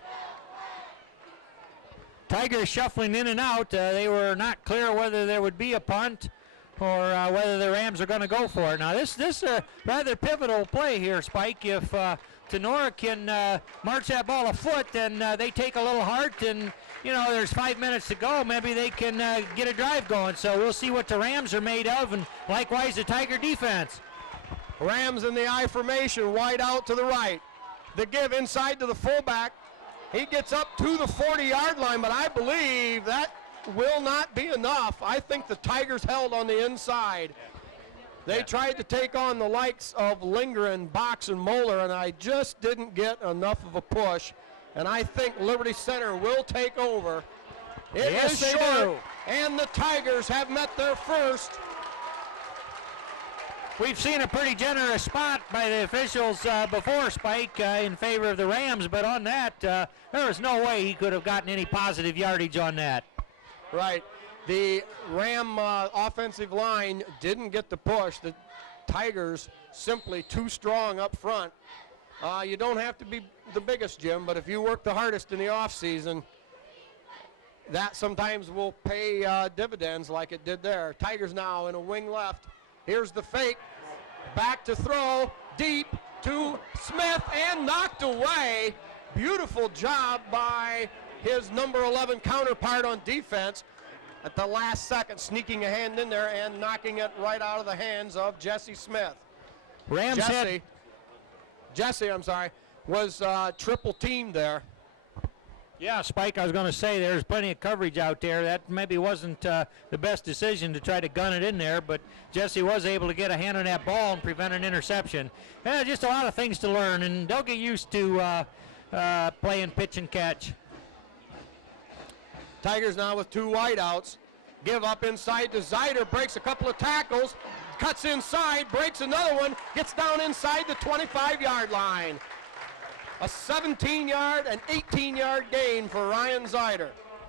Tigers shuffling in and out. They were not clear whether there would be a punt or whether the Rams are going to go for it. Now this is a rather pivotal play here, Spike. If Tinora can march that ball a foot, then they take a little heart, and you know there's 5 minutes to go. Maybe they can get a drive going. So we'll see what the Rams are made of, and likewise the Tiger defense. Rams in the I formation, wide out to the right. The give inside to the fullback. He gets up to the 40-yard line, but I believe that will not be enough. I think the Tigers held on the inside. They tried to take on the likes of Lindgren, Box, and Moeller, and I just didn't get enough of a push. And I think Liberty Center will take over. It is short, and the Tigers have met their first. We've seen a pretty generous spot by the officials before, Spike, in favor of the Rams, but on that, there was no way he could have gotten any positive yardage on that. Right. The Ram offensive line didn't get the push. The Tigers simply too strong up front. You don't have to be the biggest, Jim, but if you work the hardest in the offseason, that sometimes will pay dividends like it did there. Tigers now in a wing left. Here's the fake, back to throw, deep to Smith, and knocked away. Beautiful job by his number 11 counterpart on defense. at the last second, sneaking a hand in there and knocking it right out of the hands of Jesse Smith. Rams had Jesse, I'm sorry, was triple teamed there. Yeah, Spike, I was going to say there's plenty of coverage out there. That maybe wasn't the best decision to try to gun it in there, but Jesse was able to get a hand on that ball and prevent an interception. Just a lot of things to learn, and they'll get used to playing pitch and catch. Tigers now with 2 wideouts. Give up inside to Zeider, breaks a couple of tackles, cuts inside, breaks another one, gets down inside the 25-yard line. A 17-yard and 18-yard gain for Ryan Zeider.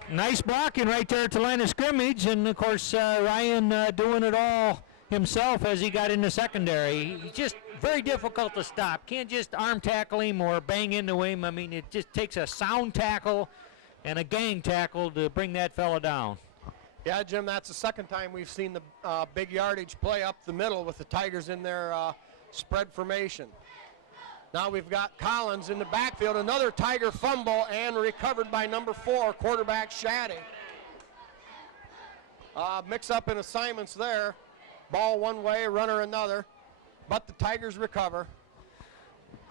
Nice blocking right there at the line of scrimmage, and of course Ryan doing it all himself as he got in the secondary. He's just very difficult to stop. Can't just arm tackle him or bang into him. I mean, it just takes a sound tackle and a gang tackle to bring that fella down. Yeah, Jim, that's the second time we've seen the big yardage play up the middle with the Tigers in their spread formation. Now we've got Collins in the backfield, another Tiger fumble, and recovered by number 4, quarterback Shaddy. Mix up in assignments there. Ball one way, runner another, but the Tigers recover.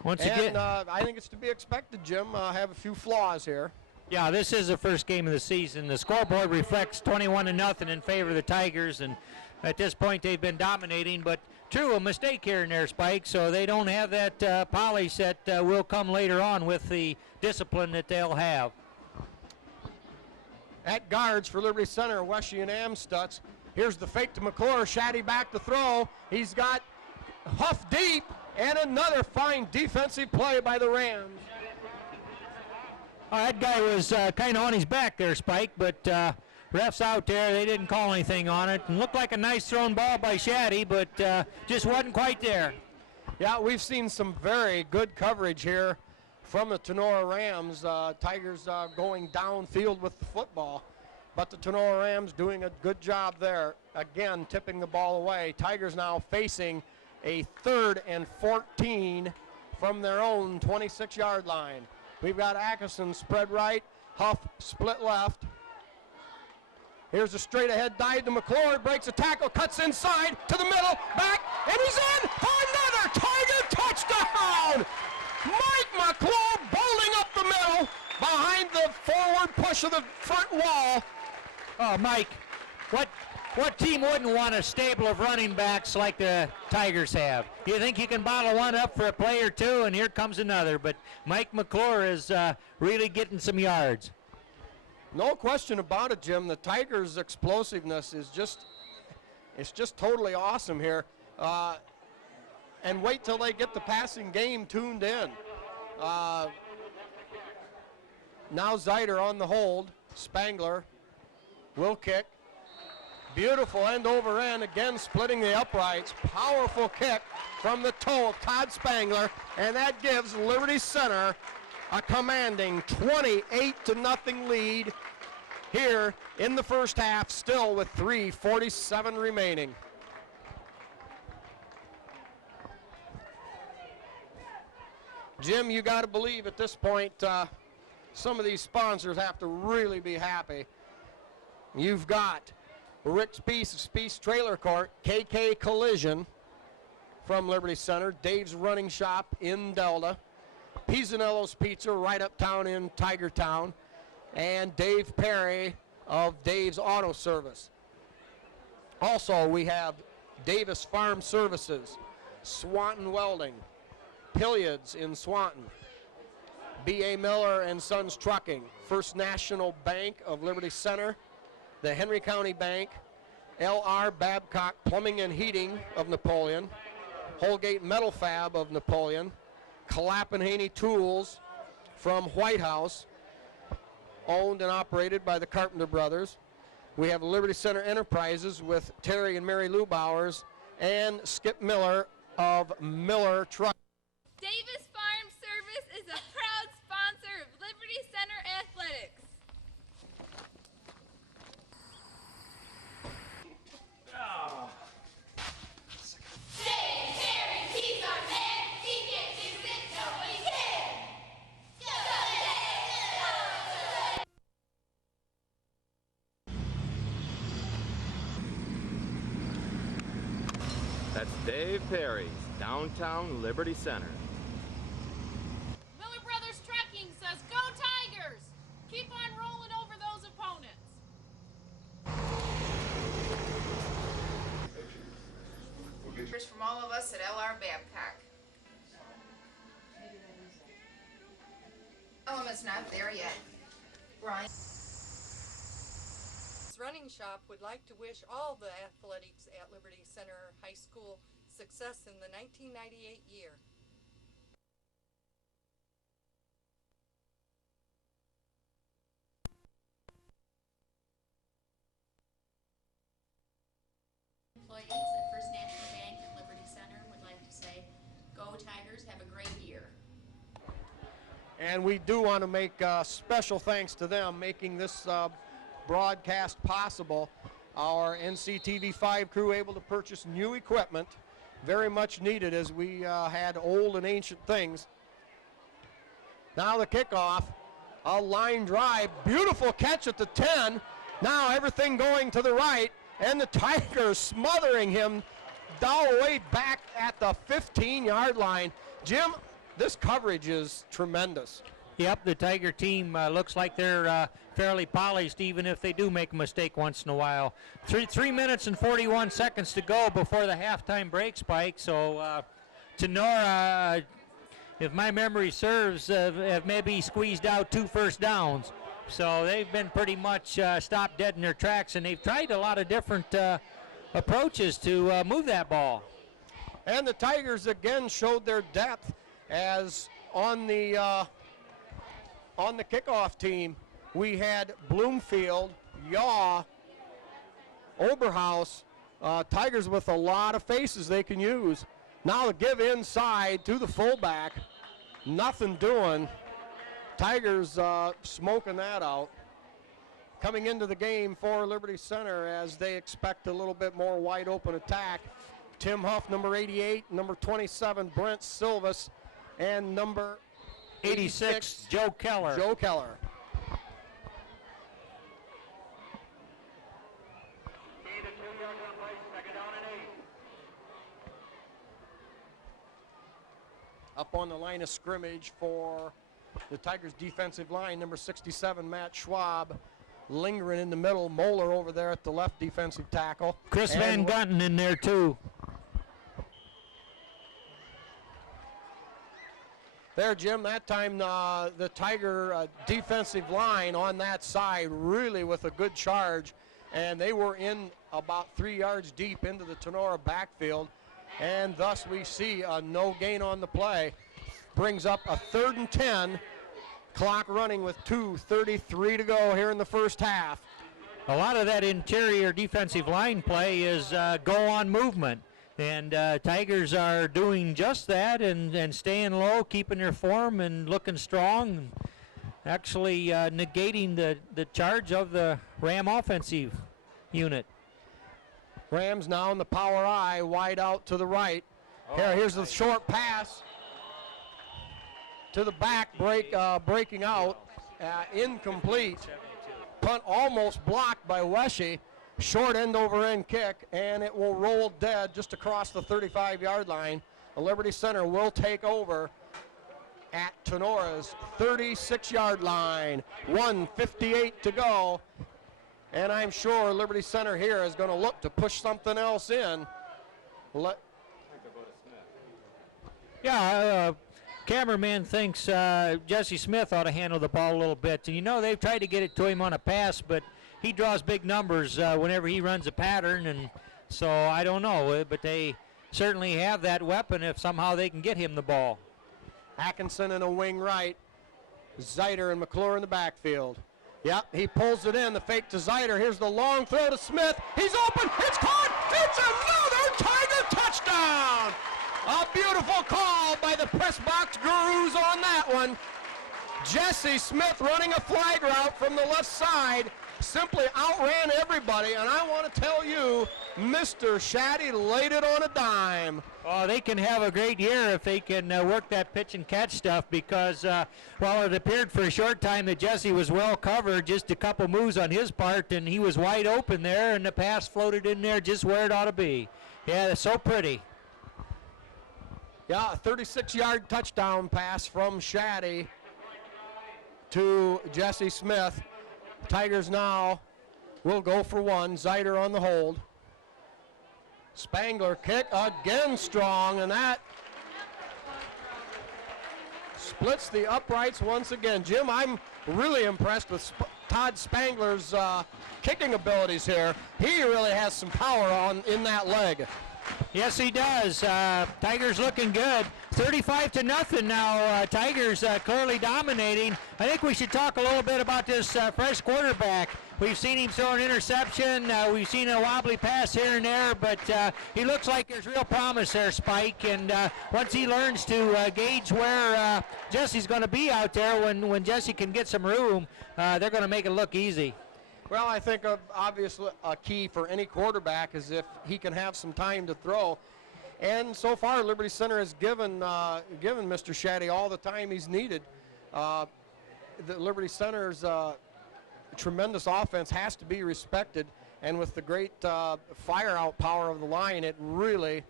Once again, I think it's to be expected, Jim. Have a few flaws here. Yeah, this is the first game of the season. The scoreboard reflects 21-0 in favor of the Tigers, and at this point they've been dominating, but true, a mistake here and there, Spike, so they don't have that polish that will come later on with the discipline that they'll have. At guards for Liberty Center, Weshy and Amstutz. Here's the fake to McClure, Shaddy back to throw. He's got Huff deep, and another fine defensive play by the Rams. That guy was kind of on his back there, Spike, but refs out there, they didn't call anything on it. And looked like a nice thrown ball by Shaddy, but just wasn't quite there. Yeah, we've seen some very good coverage here from the Tinora Rams. Tigers going downfield with the football, but the Tinora Rams doing a good job there. Again, tipping the ball away. Tigers now facing a 3rd and 14 from their own 26-yard line. We've got Atkinson spread right, Huff split left. Here's a straight ahead dive to McClure, breaks a tackle, cuts inside to the middle, back, and he's in for another Tiger touchdown! Mike McClure bowling up the middle behind the forward push of the front wall. Oh, Mike, what team wouldn't want a stable of running backs like the Tigers have? You think you can bottle one up for a play or two, and here comes another. But Mike McClure is really getting some yards. No question about it, Jim. The Tigers' explosiveness is just totally awesome here. And wait till they get the passing game tuned in. Now Zeider on the hold. Spangler will kick. Beautiful end over end, again splitting the uprights. Powerful kick from the toe of Todd Spangler, and that gives Liberty Center a commanding 28-0 lead here in the first half, still with 3:47 remaining. Jim, you got to believe at this point some of these sponsors have to really be happy. You've got Rick Speece Trailer Court, KK Collision from Liberty Center, Dave's Running Shop in Delta, Pisanello's Pizza right uptown in Tiger Town, and Dave Perry of Dave's Auto Service. Also, we have Davis Farm Services, Swanton Welding, Pilliards in Swanton, B.A. Miller and Sons Trucking, First National Bank of Liberty Center, the Henry County Bank, L.R. Babcock Plumbing and Heating of Napoleon, Holgate Metal Fab of Napoleon, Clappenhaney Tools from White House, owned and operated by the Carpenter Brothers. We have Liberty Center Enterprises with Terry and Mary Lou Bowers, and Skip Miller of Miller Truck. Davis Farm Service is a proud sponsor of Liberty Center Athletics. That's Dave Perry's Downtown Liberty Center. Miller Brothers Trucking says, "Go Tigers! Keep on rolling over those opponents." From all of us at LR Babcock. Element's not there yet. Brian. Running Shop would like to wish all the athletics at Liberty Center High School success in the 1998 year. Employees at First National Bank and Liberty Center would like to say, "Go Tigers, have a great year." And we do want to make special thanks to them making this broadcast possible. Our NCTV5 crew able to purchase new equipment, very much needed as we had old and ancient things. Now the kickoff, a line drive, beautiful catch at the 10. Now everything going to the right, and the Tigers smothering him all the way back at the 15-yard line. Jim, this coverage is tremendous. Yep, the Tiger team looks like they're fairly polished, even if they do make a mistake once in a while. 3 minutes and 41 seconds to go before the halftime break, Spike. So Tinora, if my memory serves, have maybe squeezed out 2 first downs. So they've been pretty much stopped dead in their tracks, and they've tried a lot of different approaches to move that ball. And the Tigers again showed their depth, as on the kickoff team we had Bloomfield, Yaw, Oberhaus, Tigers with a lot of faces they can use. Now the give inside to the fullback, nothing doing. Tigers smoking that out. Coming into the game for Liberty Center as they expect a little bit more wide open attack. Tim Huff, number 88, number 27, Brent Silvas, and number 86, Joe Keller. Joe Keller. Up on the line of scrimmage for the Tigers defensive line, number 67, Matt Schwab, lingering in the middle. Moeller over there at the left defensive tackle. Chris Van Gunten in there too. There, Jim, that time the Tiger defensive line on that side really with a good charge, and they were in about 3 yards deep into the Tinora backfield, and thus we see a no gain on the play. Brings up a 3rd and 10, clock running with 2:33 to go here in the first half. A lot of that interior defensive line play is go-on movement. And Tigers are doing just that and staying low, keeping their form and looking strong, actually negating the charge of the Ram offensive unit. Rams now in the power I, wide out to the right. Here's the short pass to the back, breaking out, incomplete. Punt almost blocked by Wesche. Short end over end kick, and it will roll dead just across the 35-yard line. The Liberty Center will take over at Tenora's 36-yard line. 1:58 to go, and I'm sure Liberty Center here is going to look to push something else in. Cameraman thinks Jesse Smith ought to handle the ball a little bit. And you know, they've tried to get it to him on a pass, but he draws big numbers whenever he runs a pattern, and so I don't know, but they certainly have that weapon if somehow they can get him the ball. Atkinson in a wing right, Zeiter and McClure in the backfield. Yep, he pulls it in, the fake to Zeiter. Here's the long throw to Smith. He's open, it's caught, it's another Tiger touchdown! A beautiful call by the press box gurus on that one. Jesse Smith running a flag route from the left side, simply outran everybody, and I want to tell you, Mr. Shaddy laid it on a dime. Oh, they can have a great year if they can work that pitch and catch stuff, because while it appeared for a short time that Jesse was well covered, just a couple moves on his part, and he was wide open there, and the pass floated in there just where it ought to be. Yeah, it's so pretty. Yeah, a 36-yard touchdown pass from Shaddy to Jesse Smith. Tigers now will go for one. Zeider on the hold. Spangler kick again strong, and that splits the uprights once again. Jim, I'm really impressed with Todd Spangler's kicking abilities here. He really has some power in that leg. Yes, he does. Tigers looking good. 35-0 now. Tigers clearly dominating. I think we should talk a little bit about this fresh quarterback. We've seen him throw an interception. We've seen a wobbly pass here and there, but he looks like there's real promise there, Spike. And once he learns to gauge where Jesse's going to be out there, when Jesse can get some room, they're going to make it look easy. Well, I think obviously a key for any quarterback is if he can have some time to throw. And so far, Liberty Center has given Mr. Shaddy all the time he's needed. The Liberty Center's tremendous offense has to be respected, and with the great fire-out power of the line, it really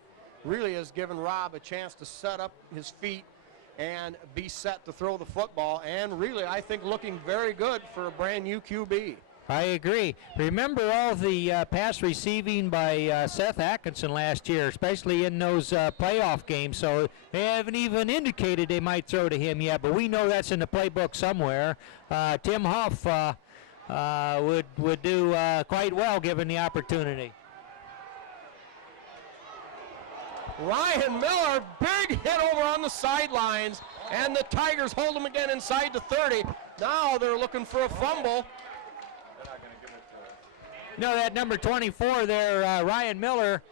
has given Rob a chance to set up his feet and be set to throw the football, and really, I think, looking very good for a brand new QB. I agree. Remember all the pass receiving by Seth Atkinson last year, especially in those playoff games. So they haven't even indicated they might throw to him yet, but we know that's in the playbook somewhere. Tim Huff would do quite well given the opportunity. Ryan Miller, big hit over on the sidelines, and the Tigers hold him again inside the 30. Now they're looking for a fumble. No, that number 24 there, Ryan Miller,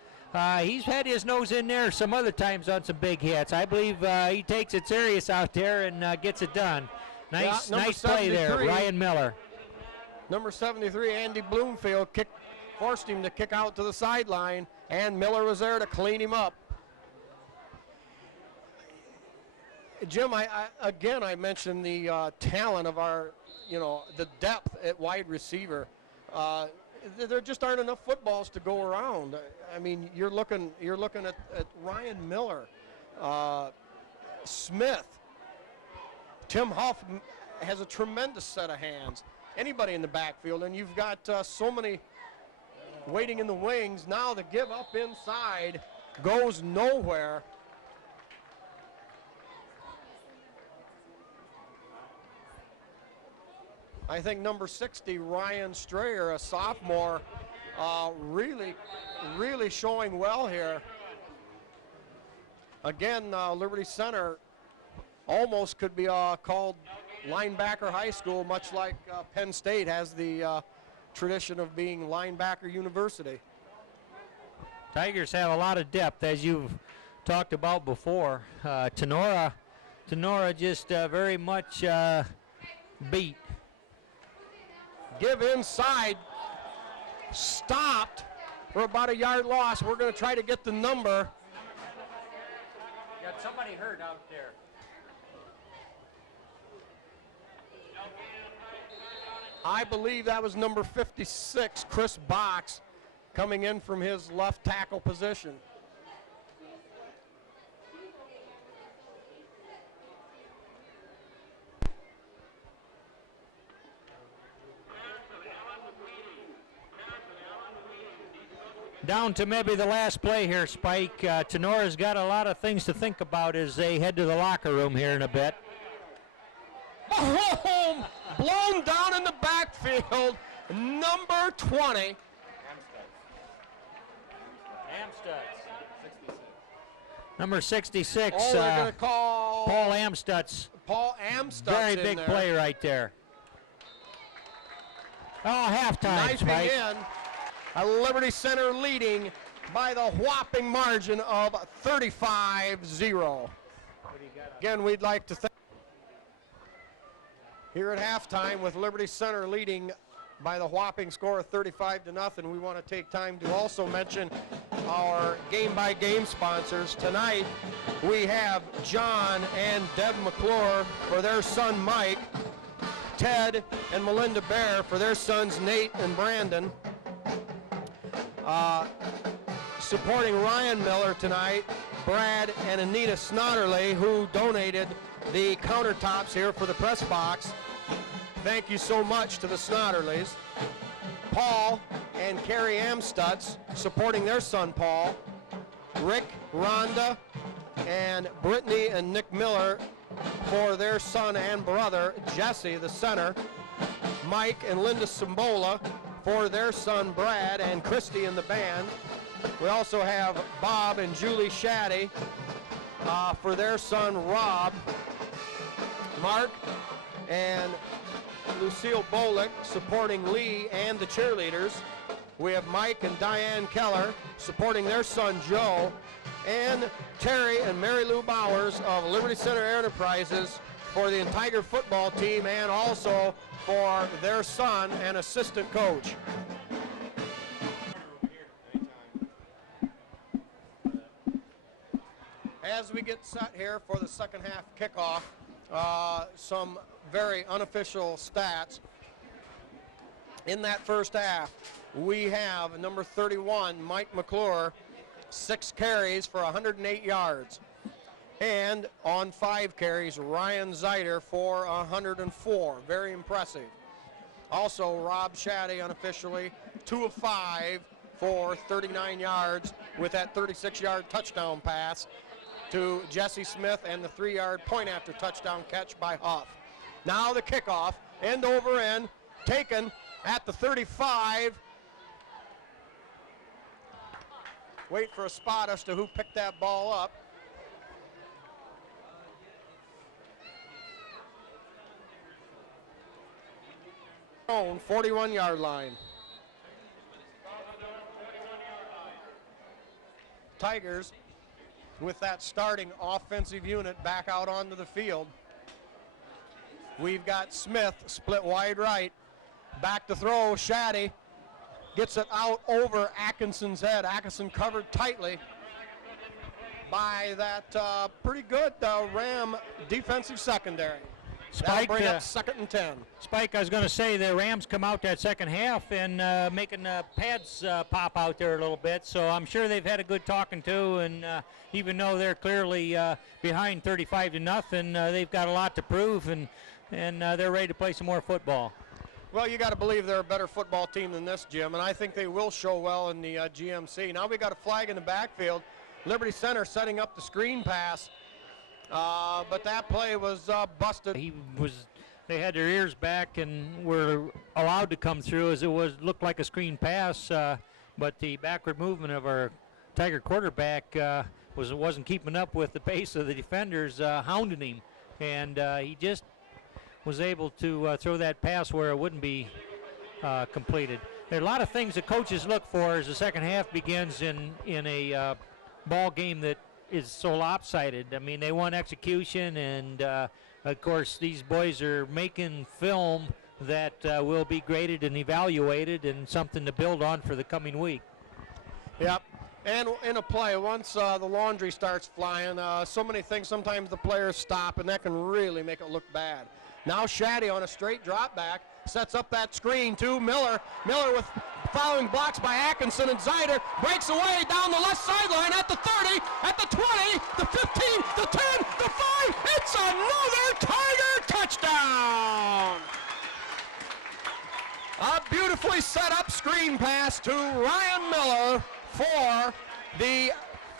he's had his nose in there some other times on some big hits. I believe he takes it serious out there and gets it done. Nice play there, Ryan Miller. Number 73, Andy Bloomfield, forced him to kick out to the sideline, and Miller was there to clean him up. Jim, I mentioned the talent of our, the depth at wide receiver. There just aren't enough footballs to go around. I mean, you're looking at Ryan Miller, Smith, Tim Huff has a tremendous set of hands. Anybody in the backfield, and you've got so many waiting in the wings. Now the give up inside goes nowhere. I think number 60, Ryan Strayer, a sophomore, really showing well here. Again, Liberty Center almost could be called linebacker high school, much like Penn State has the tradition of being linebacker university. Tigers have a lot of depth, as you've talked about before. Tinora just very much beat. Give inside, stopped for about a yard loss. We're going to try to get the number. Got somebody hurt out there. I believe that was number 56, Chris Box, coming in from his left tackle position. Down to maybe the last play here, Spike. Tenora's got a lot of things to think about as they head to the locker room here in a bit. Boom! Blown down in the backfield, number 20. Number 66. Oh, they're going to call Paul Amstutz. Paul Amstutz. Very big play right there. Oh, halftime, Spike. In. A Liberty Center leading by the whopping margin of 35-0. Again, we'd like to thank here at halftime with Liberty Center leading by the whopping score of 35-0. We want to take time to also mention our game-by-game sponsors. Tonight, we have John and Deb McClure for their son Mike, Ted and Melinda Bear for their sons Nate and Brandon. Supporting Ryan Miller tonight, Brad and Anita Snotterly, who donated the countertops here for the press box. Thank you so much to the Snotterleys. Paul and Carrie Amstutz supporting their son Paul. Rick, Rhonda, and Brittany and Nick Miller for their son and brother Jesse, the center. Mike and Linda Simbola for their son Brad and Christy in the band. We also have Bob and Julie Shaddy for their son Rob. Mark and Lucille Bolick supporting Lee and the cheerleaders. We have Mike and Diane Keller supporting their son Joe. And Terry and Mary Lou Bowers of Liberty Center Enterprises for the Tiger football team and also for their son and assistant coach. As we get set here for the second half kickoff, some very unofficial stats. In that first half, we have number 31, Mike McClure, 6 carries for 108 yards. And on 5 carries, Ryan Zeiter for 104. Very impressive. Also, Rob Shaddy unofficially, 2 of 5 for 39 yards with that 36-yard touchdown pass to Jesse Smith and the 3-yard point after touchdown catch by Huff. Now the kickoff, end over end, taken at the 35. Wait for a spot as to who picked that ball up. On 41-yard line. Tigers with that starting offensive unit back out onto the field. We've got Smith split wide right. Back to throw, Shaddy gets it out over Atkinson's head. Atkinson covered tightly by that pretty good Ram defensive secondary. That'll bring up 2nd and 10. Spike, I was going to say the Rams come out that second half and making pads pop out there a little bit. So I'm sure they've had a good talking to, and even though they're clearly behind 35-0, they've got a lot to prove, and they're ready to play some more football. Well, you got to believe they're a better football team than this, Jim, and I think they will show well in the GMC. Now we got a flag in the backfield. Liberty Center setting up the screen pass. But that play was busted. They had their ears back and were allowed to come through as it looked like a screen pass, but the backward movement of our Tiger quarterback wasn't keeping up with the pace of the defenders hounding him, and he just was able to throw that pass where it wouldn't be completed. There are a lot of things that coaches look for as the second half begins in a ball game that is so lopsided. I mean, they want execution, and of course these boys are making film that will be graded and evaluated and something to build on for the coming week. Yep, and in a play, once the laundry starts flying, so many things, sometimes the players stop, and that can really make it look bad. Now Shaddy on a straight drop back, sets up that screen to Miller. Miller with following blocks by Atkinson, and Zeiter breaks away down the left sideline at the 30, at the 20, the 15, the 10, the 5. It's another Tiger touchdown. A beautifully set up screen pass to Ryan Miller for the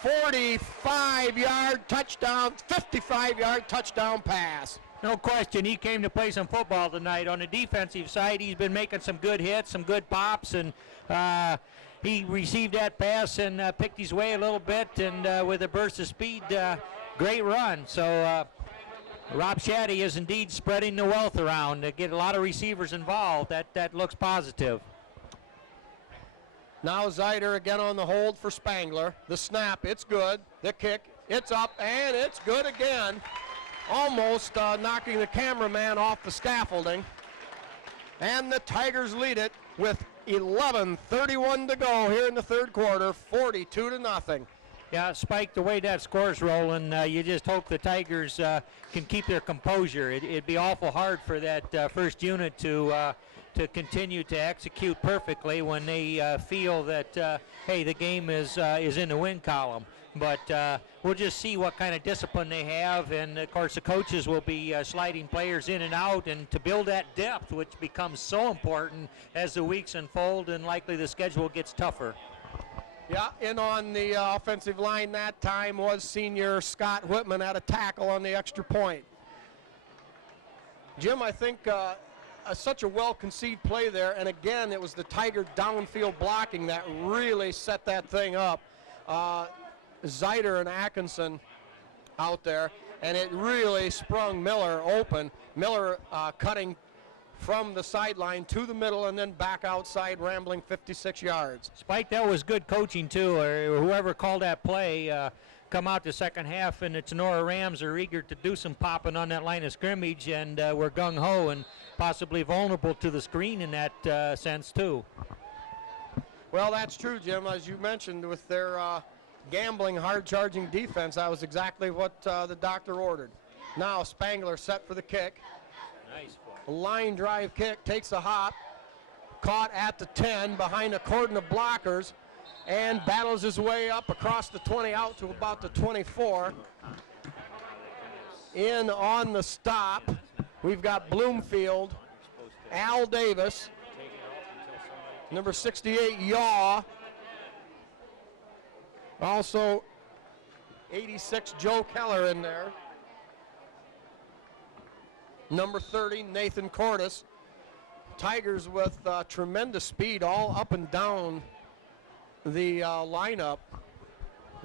45-yard touchdown, 55-yard touchdown pass. No question, he came to play some football tonight. On the defensive side, he's been making some good hits, some good pops, and he received that pass and picked his way a little bit, and with a burst of speed, great run. So Rob Shaddy is indeed spreading the wealth around to get a lot of receivers involved. That looks positive. Now Zeiter again on the hold for Spangler. The snap, it's good. The kick, it's up, and it's good again. Almost knocking the cameraman off the scaffolding. And the Tigers lead it with 11:31 to go here in the third quarter, 42-0. Yeah, Spike, the way that score's rolling, you just hope the Tigers can keep their composure. It'd be awful hard for that first unit to continue to execute perfectly when they feel that, hey, the game is in the win column. But we'll just see what kind of discipline they have, and of course the coaches will be sliding players in and out, and to build that depth, which becomes so important as the weeks unfold and likely the schedule gets tougher. Yeah, in on the offensive line that time was senior Scott Whitman at a tackle on the extra point. Jim, I think such a well-conceived play there, and again, it was the Tiger downfield blocking that really set that thing up. Zeiter and Atkinson out there, and it really sprung Miller open. Miller cutting from the sideline to the middle and then back outside, rambling 56 yards. Spike, that was good coaching too, or whoever called that play. Come out the second half, and the Tinora Rams are eager to do some popping on that line of scrimmage, and we're gung-ho and possibly vulnerable to the screen in that sense too. Well, that's true, Jim. As you mentioned, with their gambling, hard-charging defense, that was exactly what the doctor ordered. Now Spangler set for the kick. Nice. Line drive kick, takes a hop, caught at the 10 behind a cordon of blockers, and battles his way up across the 20 out to about the 24. In on the stop, we've got Bloomfield, Al Davis, number 68, Yaw, also 86, Joe Keller in there. Number 30, Nathan Cordes. Tigers with tremendous speed all up and down the lineup,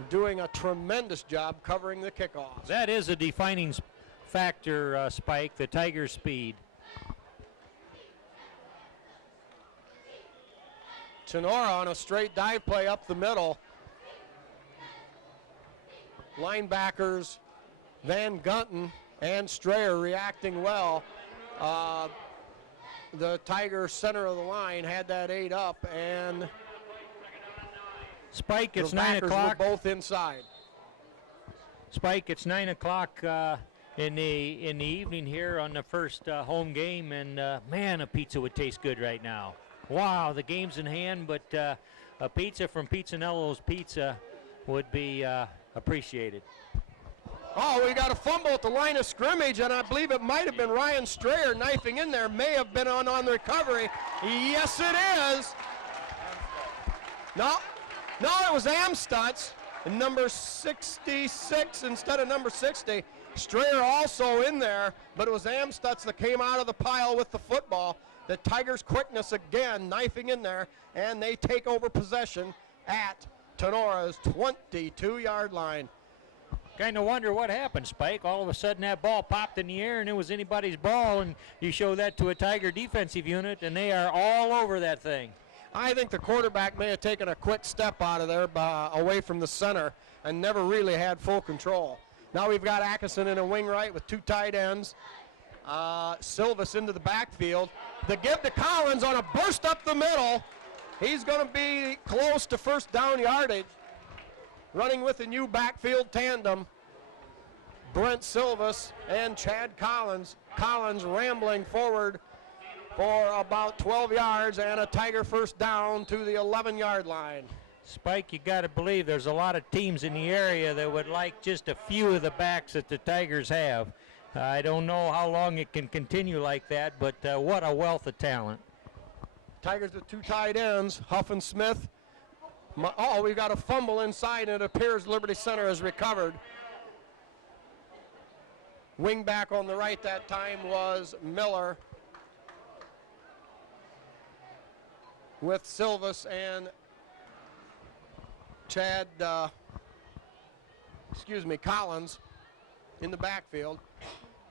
doing a tremendous job covering the kickoff. That is a defining factor, Spike, the Tigers' speed. Tinora on a straight dive play up the middle. Linebackers Van Gunten and Strayer reacting well. The Tiger center of the line had that 8 up, and Spike, it's the 9 backers o'clock. were both inside. Spike, it's 9 o'clock in the evening here on the first home game, and man, a pizza would taste good right now. Wow, the game's in hand, but a pizza from Pizzanello's Pizza would be appreciated. Oh, we got a fumble at the line of scrimmage, and I believe it might have been Ryan Strayer knifing in there. May have been on the recovery. Yes, it is. No, it was Amstutz, number 66 instead of number 60. Strayer also in there, but it was Amstutz that came out of the pile with the football. The Tigers' quickness again, knifing in there, and they take over possession at Tenora's 22-yard line. Kind of wonder what happened, Spike. All of a sudden that ball popped in the air and it was anybody's ball, and you show that to a Tiger defensive unit and they are all over that thing. I think the quarterback may have taken a quick step out of there away from the center and never really had full control. Now we've got Atkinson in a wing right with 2 tight ends. Silvis into the backfield. The give to Collins on a burst up the middle. He's going to be close to first down yardage. Running with a new backfield tandem, Brent Silvis and Chad Collins. Collins rambling forward for about 12 yards and a Tiger first down to the 11-yard line. Spike, you got to believe there's a lot of teams in the area that would like just a few of the backs that the Tigers have. I don't know how long it can continue like that, but what a wealth of talent. Tigers with 2 tight ends, Huff and Smith. Oh, we got a fumble inside, and it appears Liberty Center has recovered. Wing back on the right that time was Miller, with Silvis and Collins in the backfield.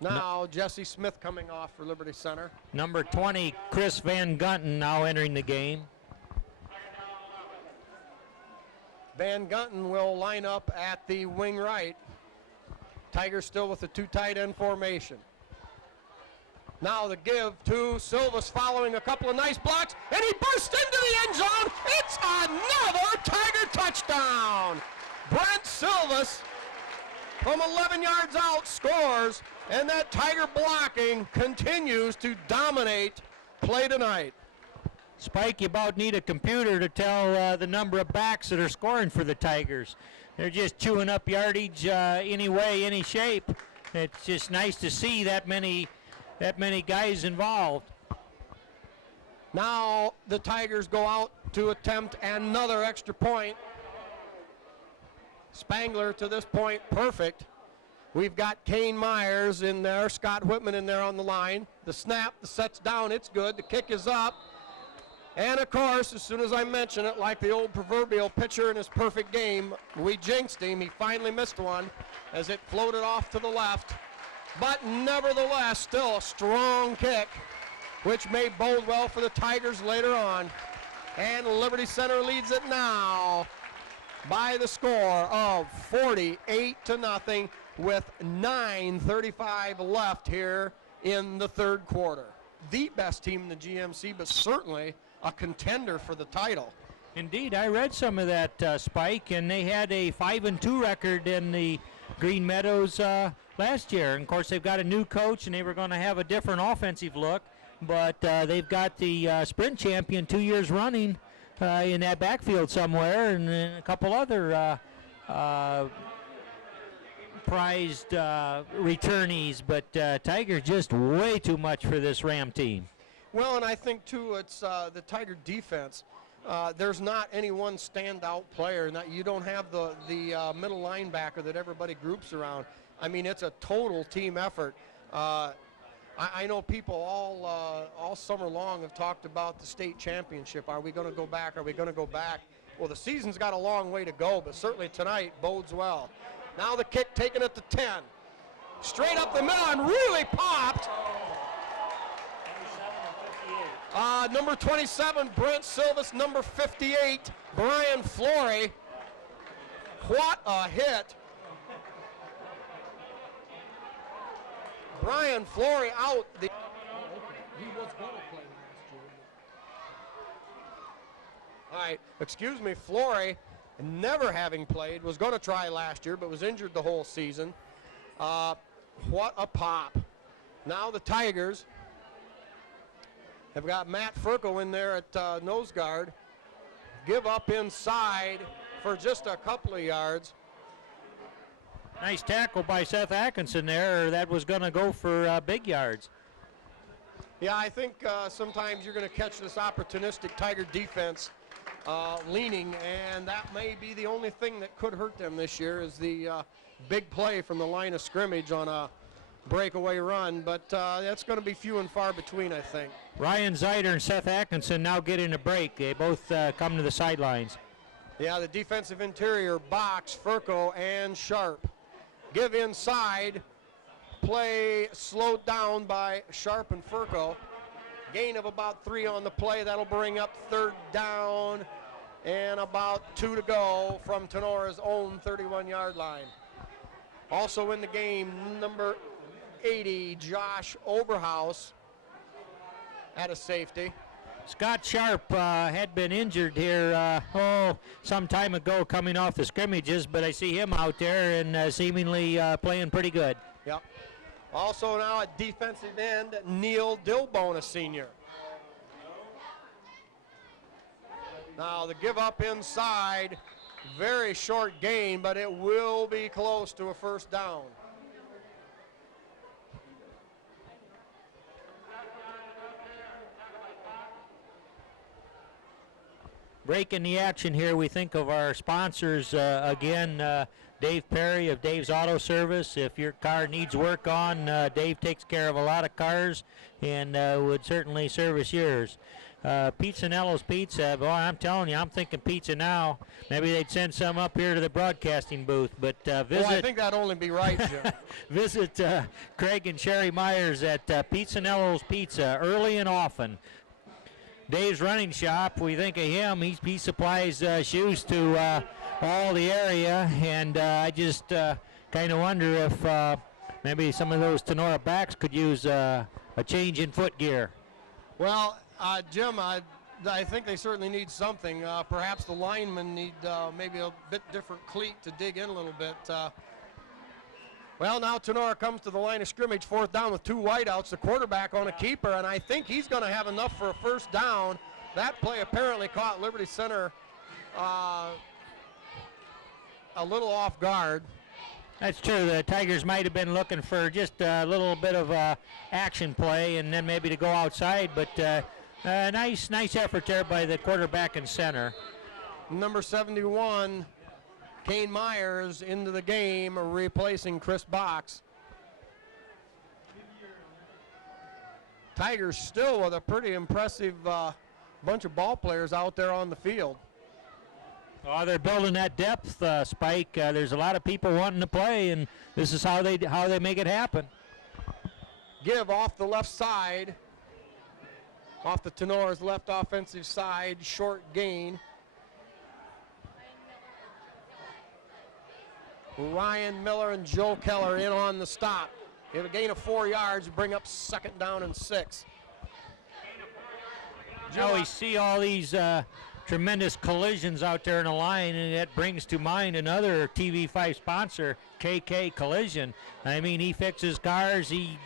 Now Jesse Smith coming off for Liberty Center. Number 20, Chris Van Gunten, now entering the game. Van Gunten will line up at the wing right. Tigers still with the 2 tight end formation. Now the give to Silvas following a couple of nice blocks, and he bursts into the end zone. It's another Tiger touchdown. Brent Silvas from 11 yards out scores, and that Tiger blocking continues to dominate play tonight. Spike, you about need a computer to tell the number of backs that are scoring for the Tigers. They're just chewing up yardage any way, any shape. It's just nice to see that many guys involved. Now the Tigers go out to attempt another extra point. Spangler to this point perfect. We've got Kane Myers in there, Scott Whitman in there on the line. The snap, the set's down, it's good. The kick is up. And of course, as soon as I mention it, like the old proverbial pitcher in his perfect game, we jinxed him. He finally missed one as it floated off to the left. But nevertheless, still a strong kick, which may bode well for the Tigers later on. And Liberty Center leads it now by the score of 48-0 with 9:35 left here in the third quarter. The best team in the GMC, but certainly a contender for the title. Indeed, I read some of that, Spike, and they had a 5-2 record in the Green Meadows last year. And of course, they've got a new coach, and they were going to have a different offensive look. But they've got the sprint champion 2 years running in that backfield somewhere, and a couple other prized returnees. But Tiger just way too much for this Ram team. Well, and I think, too, it's the Tiger defense. There's not any one standout player. You don't have the middle linebacker that everybody groups around. I mean, it's a total team effort. I know people all summer long have talked about the state championship. Are we going to go back? Are we going to go back? Well, the season's got a long way to go, but certainly tonight bodes well. Now the kick taken at the 10. Straight up the middle and really popped. Number 27, Brent Silvas. Number 58, Brian Flory. What a hit. Brian Flory out. He was going to play last year. All right, excuse me, Flory, never having played, was going to try last year, but was injured the whole season. What a pop. Now the Tigers have got Matt Furco in there at nose guard. Give up inside for just a couple of yards. Nice tackle by Seth Atkinson there. That was going to go for big yards. Yeah, I think sometimes you're going to catch this opportunistic Tiger defense leaning, and that may be the only thing that could hurt them this year is the big play from the line of scrimmage on a breakaway run, but that's going to be few and far between, I think. Ryan Zeider and Seth Atkinson now getting a break. They both come to the sidelines. Yeah, the defensive interior box, Furco and Sharp. Give inside, play slowed down by Sharp and Furco. Gain of about 3 on the play. That'll bring up third down and about 2 to go from Tenora's own 31-yard line. Also in the game, number 80, Josh Oberhaus at a safety. Scott Sharp had been injured here some time ago coming off the scrimmages, but I see him out there and seemingly playing pretty good. Yep. Also now at defensive end, Neil Dilbone, a senior. Now the give up inside, very short gain, but it will be close to a first down. Breaking the action here, we think of our sponsors again. Dave Perry of Dave's Auto Service. If your car needs work on, Dave takes care of a lot of cars and would certainly service yours. Pizzanello's Pizza, boy, I'm telling you, I'm thinking pizza now. Maybe they'd send some up here to the broadcasting booth, but visit. Well, I think that'd only be right, Jim. Visit Craig and Sherry Myers at Pizzanello's Pizza early and often. Dave's running shop, we think of him. He supplies shoes to all the area, and I just kind of wonder if maybe some of those Tinora backs could use a change in foot gear. Well, Jim, I think they certainly need something. Perhaps the linemen need maybe a bit different cleat to dig in a little bit. Well, now Tinora comes to the line of scrimmage, 4th down with 2 wideouts, the quarterback on a keeper, and I think he's going to have enough for a first down. That play apparently caught Liberty Center a little off guard. That's true. The Tigers might have been looking for just a little bit of action play and then maybe to go outside, but nice effort there by the quarterback and center. Number 71, Kane Myers into the game, replacing Chris Box. Tigers still with a pretty impressive bunch of ball players out there on the field. Oh, they're building that depth, Spike. There's a lot of people wanting to play, and this is how they make it happen. Give off the left side, off the Tenora's left offensive side, short gain. Ryan Miller and Joe Keller in on the stop. It'll gain of 4 yards, bring up 2nd down and 6. Now we see all these tremendous collisions out there in the line, and that brings to mind another TV5 sponsor, KK Collision. I mean, he fixes cars. He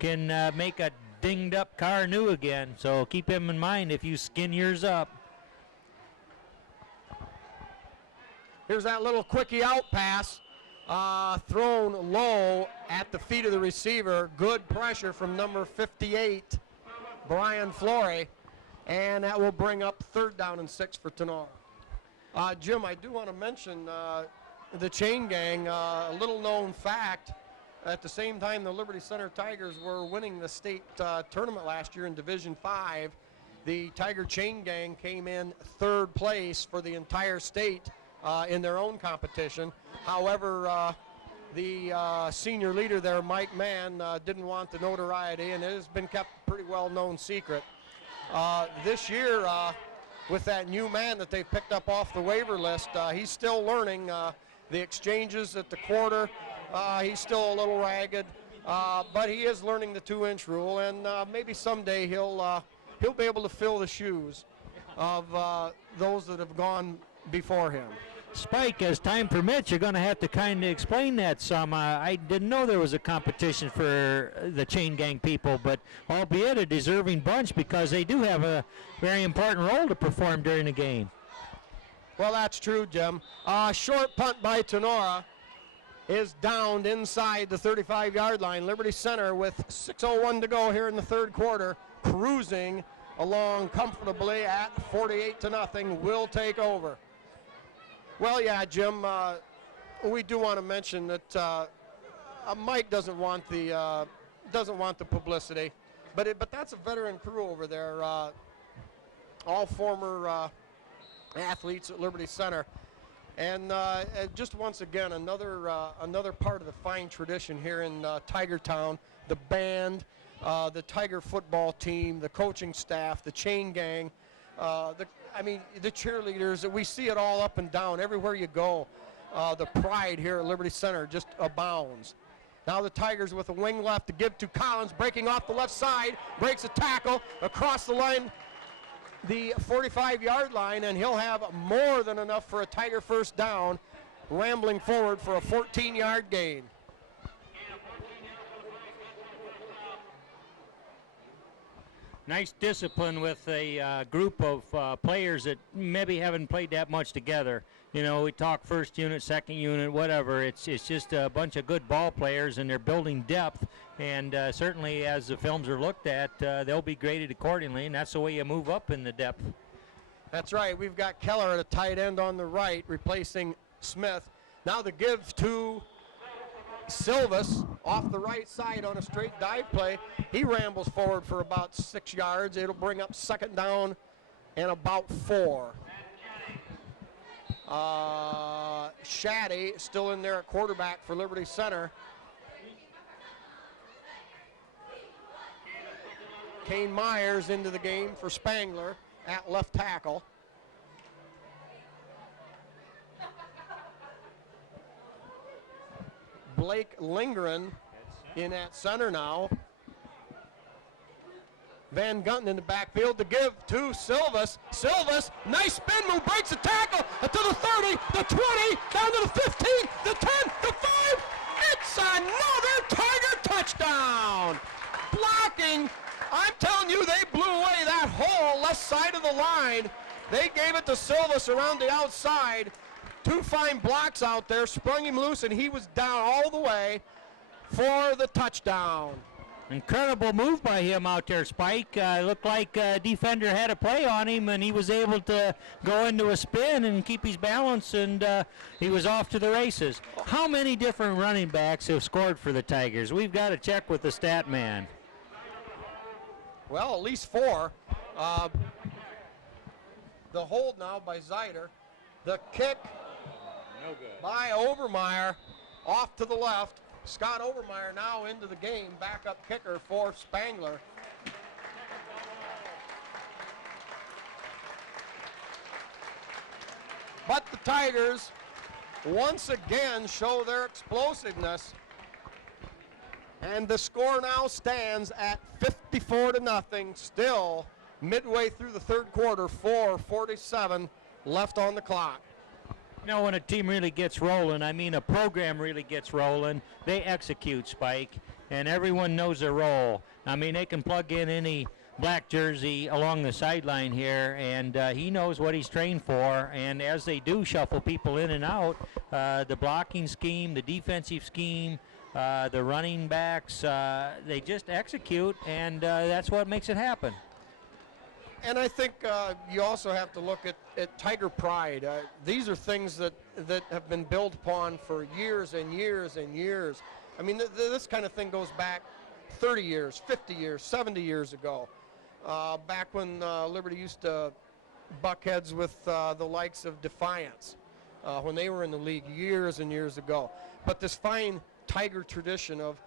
can make a dinged up car new again, so keep him in mind if you skin yours up. Here's that little quickie out pass, thrown low at the feet of the receiver. Good pressure from number 58, Brian Flory, and that will bring up 3rd down and 6 for Tinora. Jim, I do want to mention the chain gang, a little known fact. At the same time the Liberty Center Tigers were winning the state tournament last year in Division 5, the Tiger chain gang came in 3rd place for the entire state in their own competition. However, the senior leader there, Mike Mann, didn't want the notoriety, and it has been kept a pretty well-known secret. This year, with that new man that they've picked up off the waiver list, he's still learning the exchanges at the quarter. He's still a little ragged, but he is learning the 2-inch rule, and maybe someday he'll be able to fill the shoes of those that have gone before him. Spike, as time permits, you're going to have to kind of explain that some. I didn't know there was a competition for the chain gang people, but albeit a deserving bunch because they do have a very important role to perform during the game. Well, that's true, Jim. Short punt by Tinora is downed inside the 35-yard line. Liberty Center with 6:01 to go here in the 3rd quarter, cruising along comfortably at 48-0, will take over. Well, yeah, Jim, we do want to mention that Mike doesn't want the publicity, but that's a veteran crew over there, all former athletes at Liberty Center, and just once again another part of the fine tradition here in Tiger Town. The band, the Tiger football team, the coaching staff, the chain gang. The cheerleaders, we see it all up and down everywhere you go. The pride here at Liberty Center just abounds. Now the Tigers with a wing left to give to Collins, breaking off the left side, breaks a tackle across the line, the 45-yard line, and he'll have more than enough for a Tiger first down, rambling forward for a 14-yard gain. Nice discipline with a group of players that maybe haven't played that much together. You know, we talk first unit, second unit, whatever. It's just a bunch of good ball players, and they're building depth. And certainly as the films are looked at, they'll be graded accordingly, and that's the way you move up in the depth. That's right. We've got Keller at a tight end on the right, replacing Smith. Now the give to Silvas off the right side on a straight dive play. He rambles forward for about 6 yards. It'll bring up 2nd down and about 4. Shaddy still in there at quarterback for Liberty Center. Kane Myers into the game for Spangler at left tackle. Blake Lindgren in at center now. Van Gunten in the backfield to give to Silvas. Silvas, nice spin move, breaks the tackle to the 30, the 20, down to the 15, the 10, the 5. It's another Tiger touchdown. Blocking. I'm telling you, they blew away that whole left side of the line. They gave it to Silvas around the outside. 2 fine blocks out there, sprung him loose, and he was down all the way for the touchdown. Incredible move by him out there, Spike. Looked like a defender had a play on him, and he was able to go into a spin and keep his balance, and he was off to the races. How many different running backs have scored for the Tigers? We've got to check with the stat man. Well, at least 4. The hold now by Zeider. The kick no good. By Overmeyer off to the left. Scott Overmeyer now into the game, backup kicker for Spangler. But the Tigers once again show their explosiveness. And the score now stands at 54-0, still midway through the third quarter, 4:47 left on the clock. You know, when a team really gets rolling, I mean a program really gets rolling, they execute, Spike, and everyone knows their role. I mean, they can plug in any black jersey along the sideline here, and he knows what he's trained for, and as they do shuffle people in and out, the blocking scheme, the defensive scheme, the running backs, they just execute, and that's what makes it happen. And I think you also have to look at Tiger pride. These are things that have been built upon for years and years and years. I mean, this kind of thing goes back 30 years, 50 years, 70 years ago. Back when Liberty used to buck heads with the likes of Defiance when they were in the league years and years ago. But this fine Tiger tradition of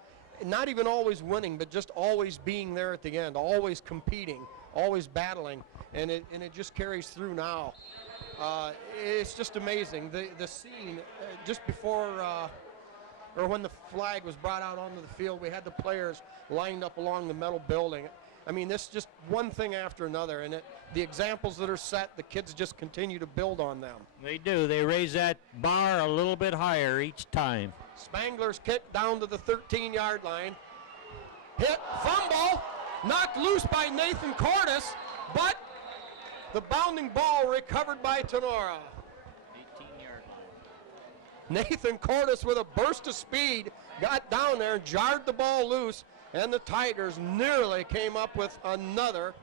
not even always winning, but just always being there at the end, always competing, always battling, and it just carries through now. It's just amazing. The scene just before or when the flag was brought out onto the field, we had the players lined up along the metal building. I mean, this just one thing after another, and the examples that are set, the kids just continue to build on them. They do. They raise that bar a little bit higher each time. Spangler's kick down to the 13-yard line. Hit, fumble, knocked loose by Nathan Cordes, but the bounding ball recovered by Tinora. 18-yard line. Nathan Cordes with a burst of speed got down there, jarred the ball loose, and the Tigers nearly came up with another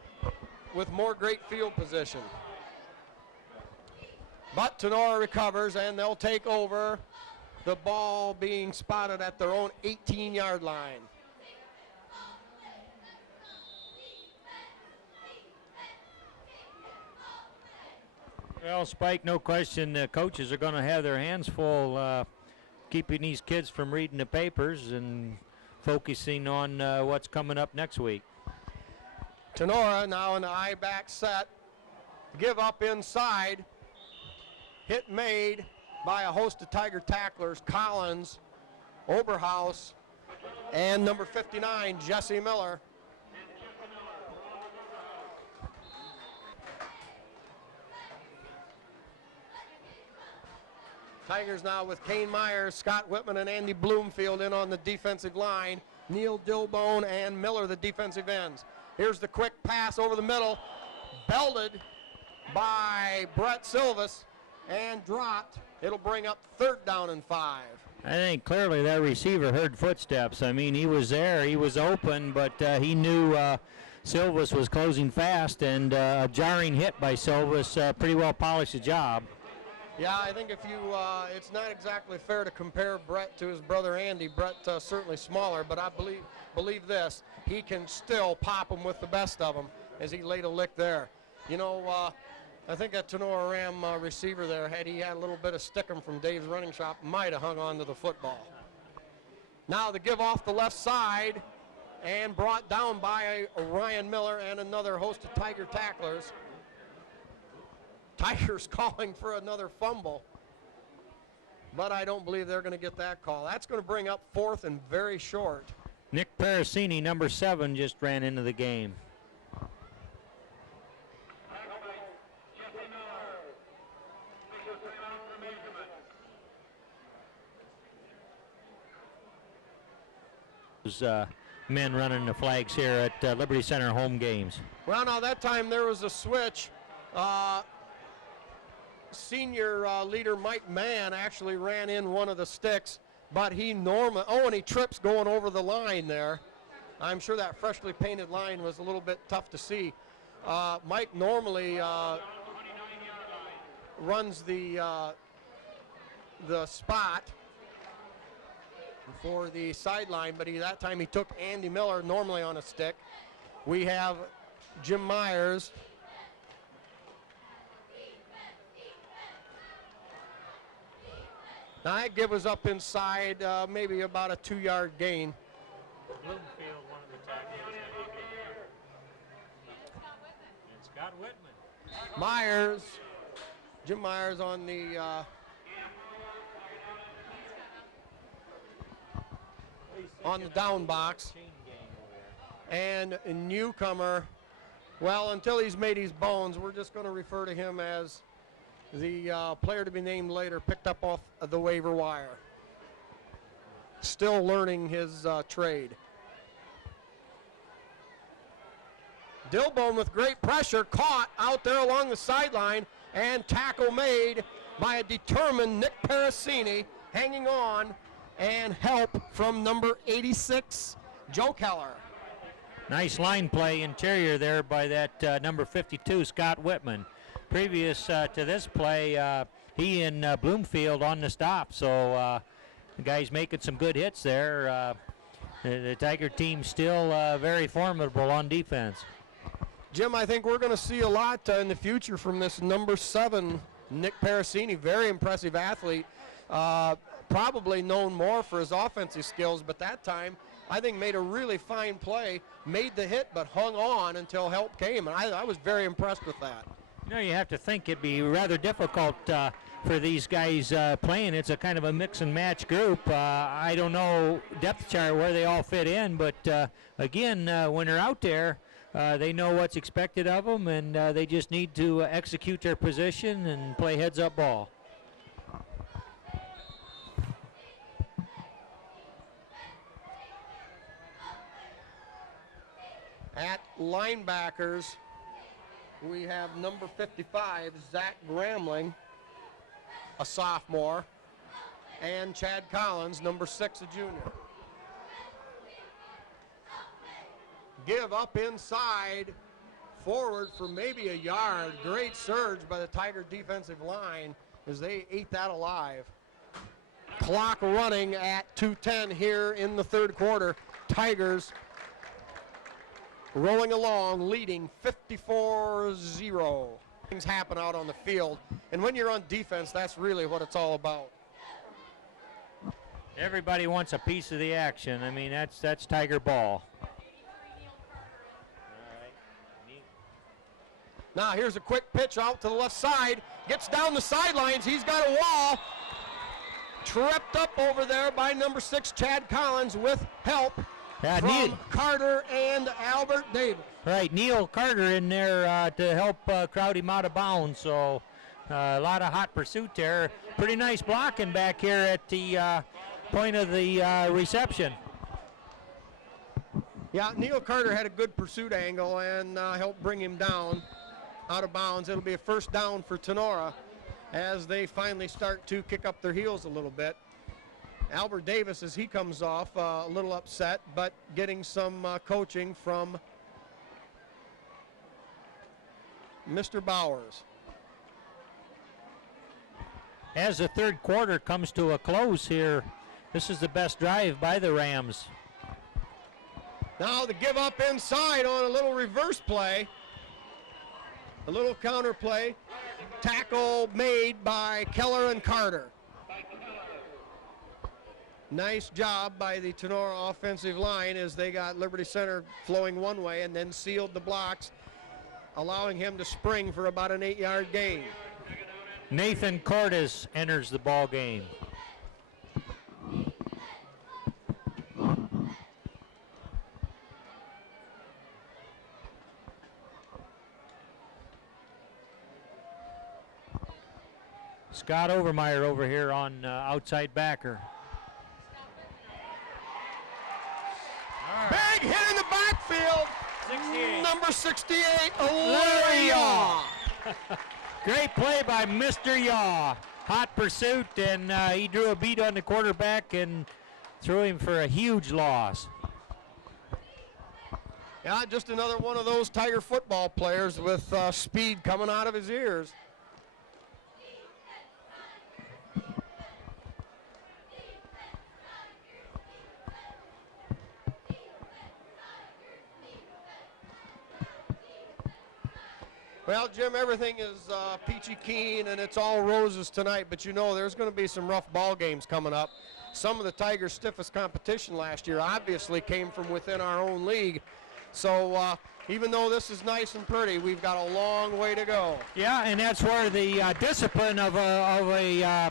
with more great field position. But Tinora recovers, and they'll take over, the ball being spotted at their own 18-yard line. Well, Spike, no question the coaches are going to have their hands full keeping these kids from reading the papers and focusing on what's coming up next week. Tinora now in the I-back set. Give up inside. Hit made by a host of Tiger tacklers, Collins, Oberhaus, and number 59, Jesse Miller. Tigers now with Kane Myers, Scott Whitman, and Andy Bloomfield in on the defensive line. Neil Dillbone and Miller, the defensive ends. Here's the quick pass over the middle, belted by Brett Silvas and dropped. It'll bring up 3rd down and 5. I think clearly that receiver heard footsteps. I mean, he was there, he was open, but he knew Silvas was closing fast, and a jarring hit by Silvas pretty well polished the job. Yeah, I think if you, it's not exactly fair to compare Brett to his brother Andy. Brett certainly smaller, but I believe this, he can still pop him with the best of them as he laid a lick there. You know, I think that Tinora Ram receiver there, had he had a little bit of stickum from Dave's running shop, might have hung on to the football. Now the give off the left side and brought down by Ryan Miller and another host of Tiger tacklers. Tigers calling for another fumble, but I don't believe they're going to get that call. That's going to bring up 4th and very short. Nick Parasini, number 7, just ran into the game. Those men running the flags here at Liberty Center home games. Well, now that time there was a switch. Senior leader Mike Mann actually ran in one of the sticks, but and he trips going over the line there. I'm sure that freshly painted line was a little bit tough to see. Mike normally runs the spot for the sideline, but that time he took Andy Miller normally on a stick. We have Jim Myers. Now that give us up inside, maybe about a 2-yard gain. Bloomfield, one of the tackles. And Scott Whitman. Myers, Jim Myers on the down box. And a newcomer, well, until he's made his bones, we're just going to refer to him as the player to be named later, picked up off the waiver wire. Still learning his trade. Dilbone with great pressure, caught out there along the sideline, and tackle made by a determined Nick Parasini, hanging on, and help from number 86, Joe Keller. Nice line play interior there by that number 52, Scott Whitman. Previous to this play, he and Bloomfield on the stop, so the guy's making some good hits there. The Tiger team still very formidable on defense. Jim, I think we're going to see a lot in the future from this number 7, Nick Parasini. Very impressive athlete. Probably known more for his offensive skills, but that time I think made a really fine play, made the hit, but hung on until help came, and I was very impressed with that. You know, you have to think it'd be rather difficult for these guys playing. It's a kind of a mix and match group. I don't know depth chart where they all fit in, but again, when they're out there, they know what's expected of them, and they just need to execute their position and play heads-up ball. At linebackers, we have number 55, Zach Gramling, a sophomore, and Chad Collins, number 6, a junior. Give up inside, forward for maybe a yard. Great surge by the Tiger defensive line as they ate that alive. Clock running at 2:10 here in the third quarter. Tigers rolling along, leading 54-0. Things happen out on the field, and when you're on defense, that's really what it's all about. Everybody wants a piece of the action. I mean, that's Tiger ball. Now here's a quick pitch out to the left side. Gets down the sidelines. He's got a wall. Tripped up over there by number 6, Chad Collins, with help from Carter and Albert Davis. Right, Neil Carter in there to help crowd him out of bounds. So a lot of hot pursuit there. Pretty nice blocking back here at the point of the reception. Yeah, Neil Carter had a good pursuit angle and helped bring him down out of bounds. It'll be a first down for Tinora as they finally start to kick up their heels a little bit. Albert Davis, as he comes off, a little upset, but getting some coaching from Mr. Bowers. As the third quarter comes to a close here, this is the best drive by the Rams. Now the give up inside on a little reverse play. A little counter play. Tackle made by Keller and Carter. Nice job by the Tinora offensive line as they got Liberty Center flowing one way and then sealed the blocks, allowing him to spring for about an 8-yard gain. Nathan Cordes enters the ball game. Scott Overmeyer over here on outside backer. Big hit in the backfield. 68. Number 68, Larry Yaw. Great play by Mr. Yaw. Hot pursuit, and he drew a beat on the quarterback and threw him for a huge loss. Yeah, just another one of those Tiger football players with speed coming out of his ears. Well, Jim, everything is peachy keen and it's all roses tonight, but you know there's going to be some rough ball games coming up. Some of the Tigers' stiffest competition last year obviously came from within our own league. So even though this is nice and pretty, we've got a long way to go. Yeah, and that's where the discipline of a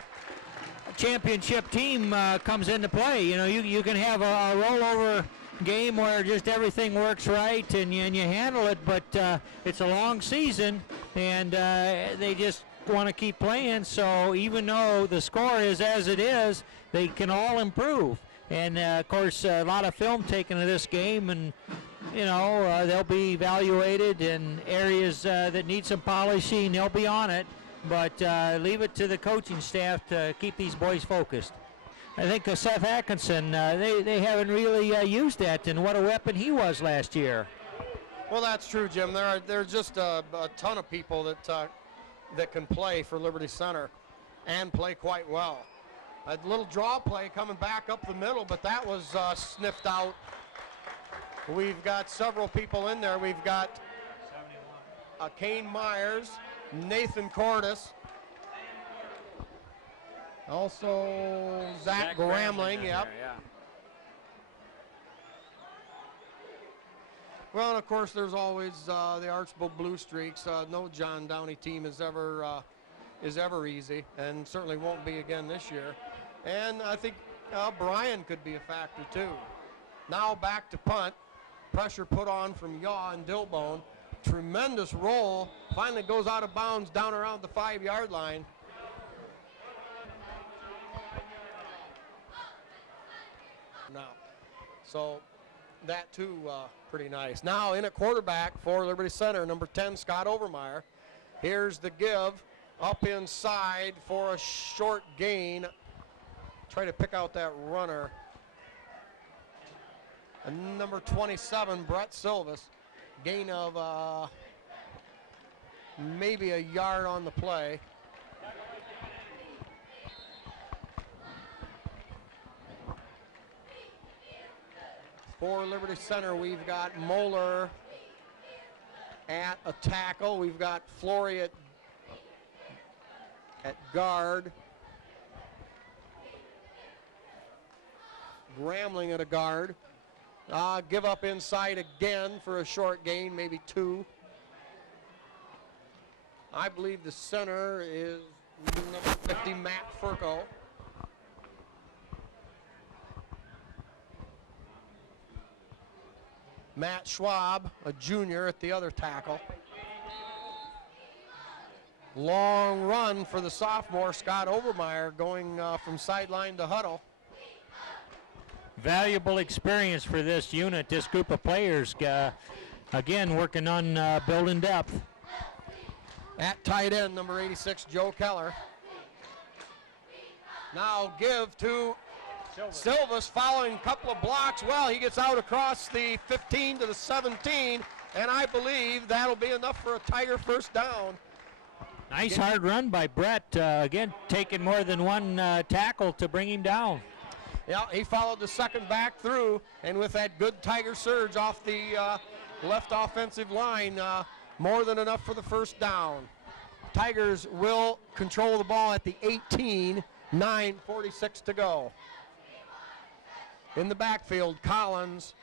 championship team comes into play. You know, you can have a rollover game where just everything works right and you handle it, but it's a long season and they just want to keep playing. So even though the score is as it is, they can all improve. And of course, a lot of film taken of this game, and you know they'll be evaluated in areas that need some polishing. They'll be on it, but leave it to the coaching staff to keep these boys focused. I think Seth Atkinson, they haven't really used that, and what a weapon he was last year. Well, that's true, Jim. There's just a ton of people that can play for Liberty Center and play quite well. A little draw play coming back up the middle, but that was sniffed out. We've got several people in there. We've got Kane Myers, Nathan Cordes, also Zach Gramling, yep. There, yeah. Well, and of course, there's always the Archbold Blue Streaks. No John Downey team is ever easy, and certainly won't be again this year. And I think Brian could be a factor too. Now back to punt. Pressure put on from Yaw and Dillbone. Tremendous roll. Finally goes out of bounds down around the 5-yard line. Now, so that too pretty nice. Now in at quarterback for Liberty Center, number 10, Scott Overmeyer. Here's the give up inside for a short gain. Try to pick out that runner. And number 27, Brett Silvis. Gain of maybe a yard on the play. For Liberty Center, we've got Moeller at a tackle. We've got Flory at guard. Gramling at a guard. Give up inside again for a short gain, maybe 2. I believe the center is number 50, Matt Furco. Matt Schwab, a junior, at the other tackle. Long run for the sophomore, Scott Overmeyer, going from sideline to huddle. Valuable experience for this unit, this group of players, again, working on building depth. At tight end, number 86, Joe Keller. Now give to Silvis, following a couple of blocks. Well, he gets out across the 15 to the 17, and I believe that'll be enough for a Tiger first down. Nice hard run by Brett, again, taking more than one tackle to bring him down. Yeah, he followed the second back through, and with that good Tiger surge off the left offensive line, more than enough for the first down. Tigers will control the ball at the 18, 9:46 to go. In the backfield, Collins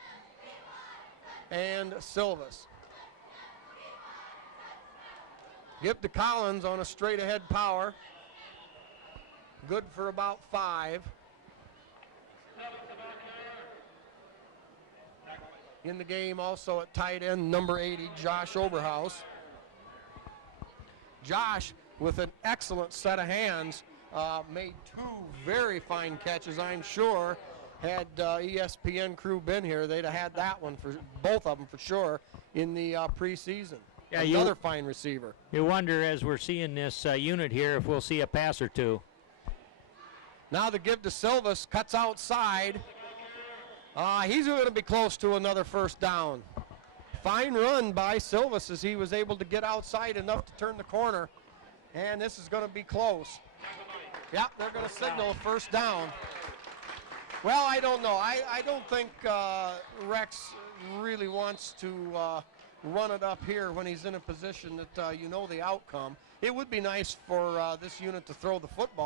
and Silvis. Give to Collins on a straight ahead power. Good for about 5. In the game also at tight end, number 80, Josh Oberhaus. Josh, with an excellent set of hands, made 2 very fine catches, I'm sure. Had ESPN crew been here, they'd have had that one for both of them for sure in the preseason. Yeah, another fine receiver. You wonder as we're seeing this unit here if we'll see a pass or two. Now the give to Silvas, cuts outside. He's going to be close to another first down. Fine run by Silvas as he was able to get outside enough to turn the corner. And this is going to be close. Yep, they're going to signal a first down. Well, I don't know. I don't think Rex really wants to run it up here when he's in a position that you know the outcome. It would be nice for this unit to throw the football.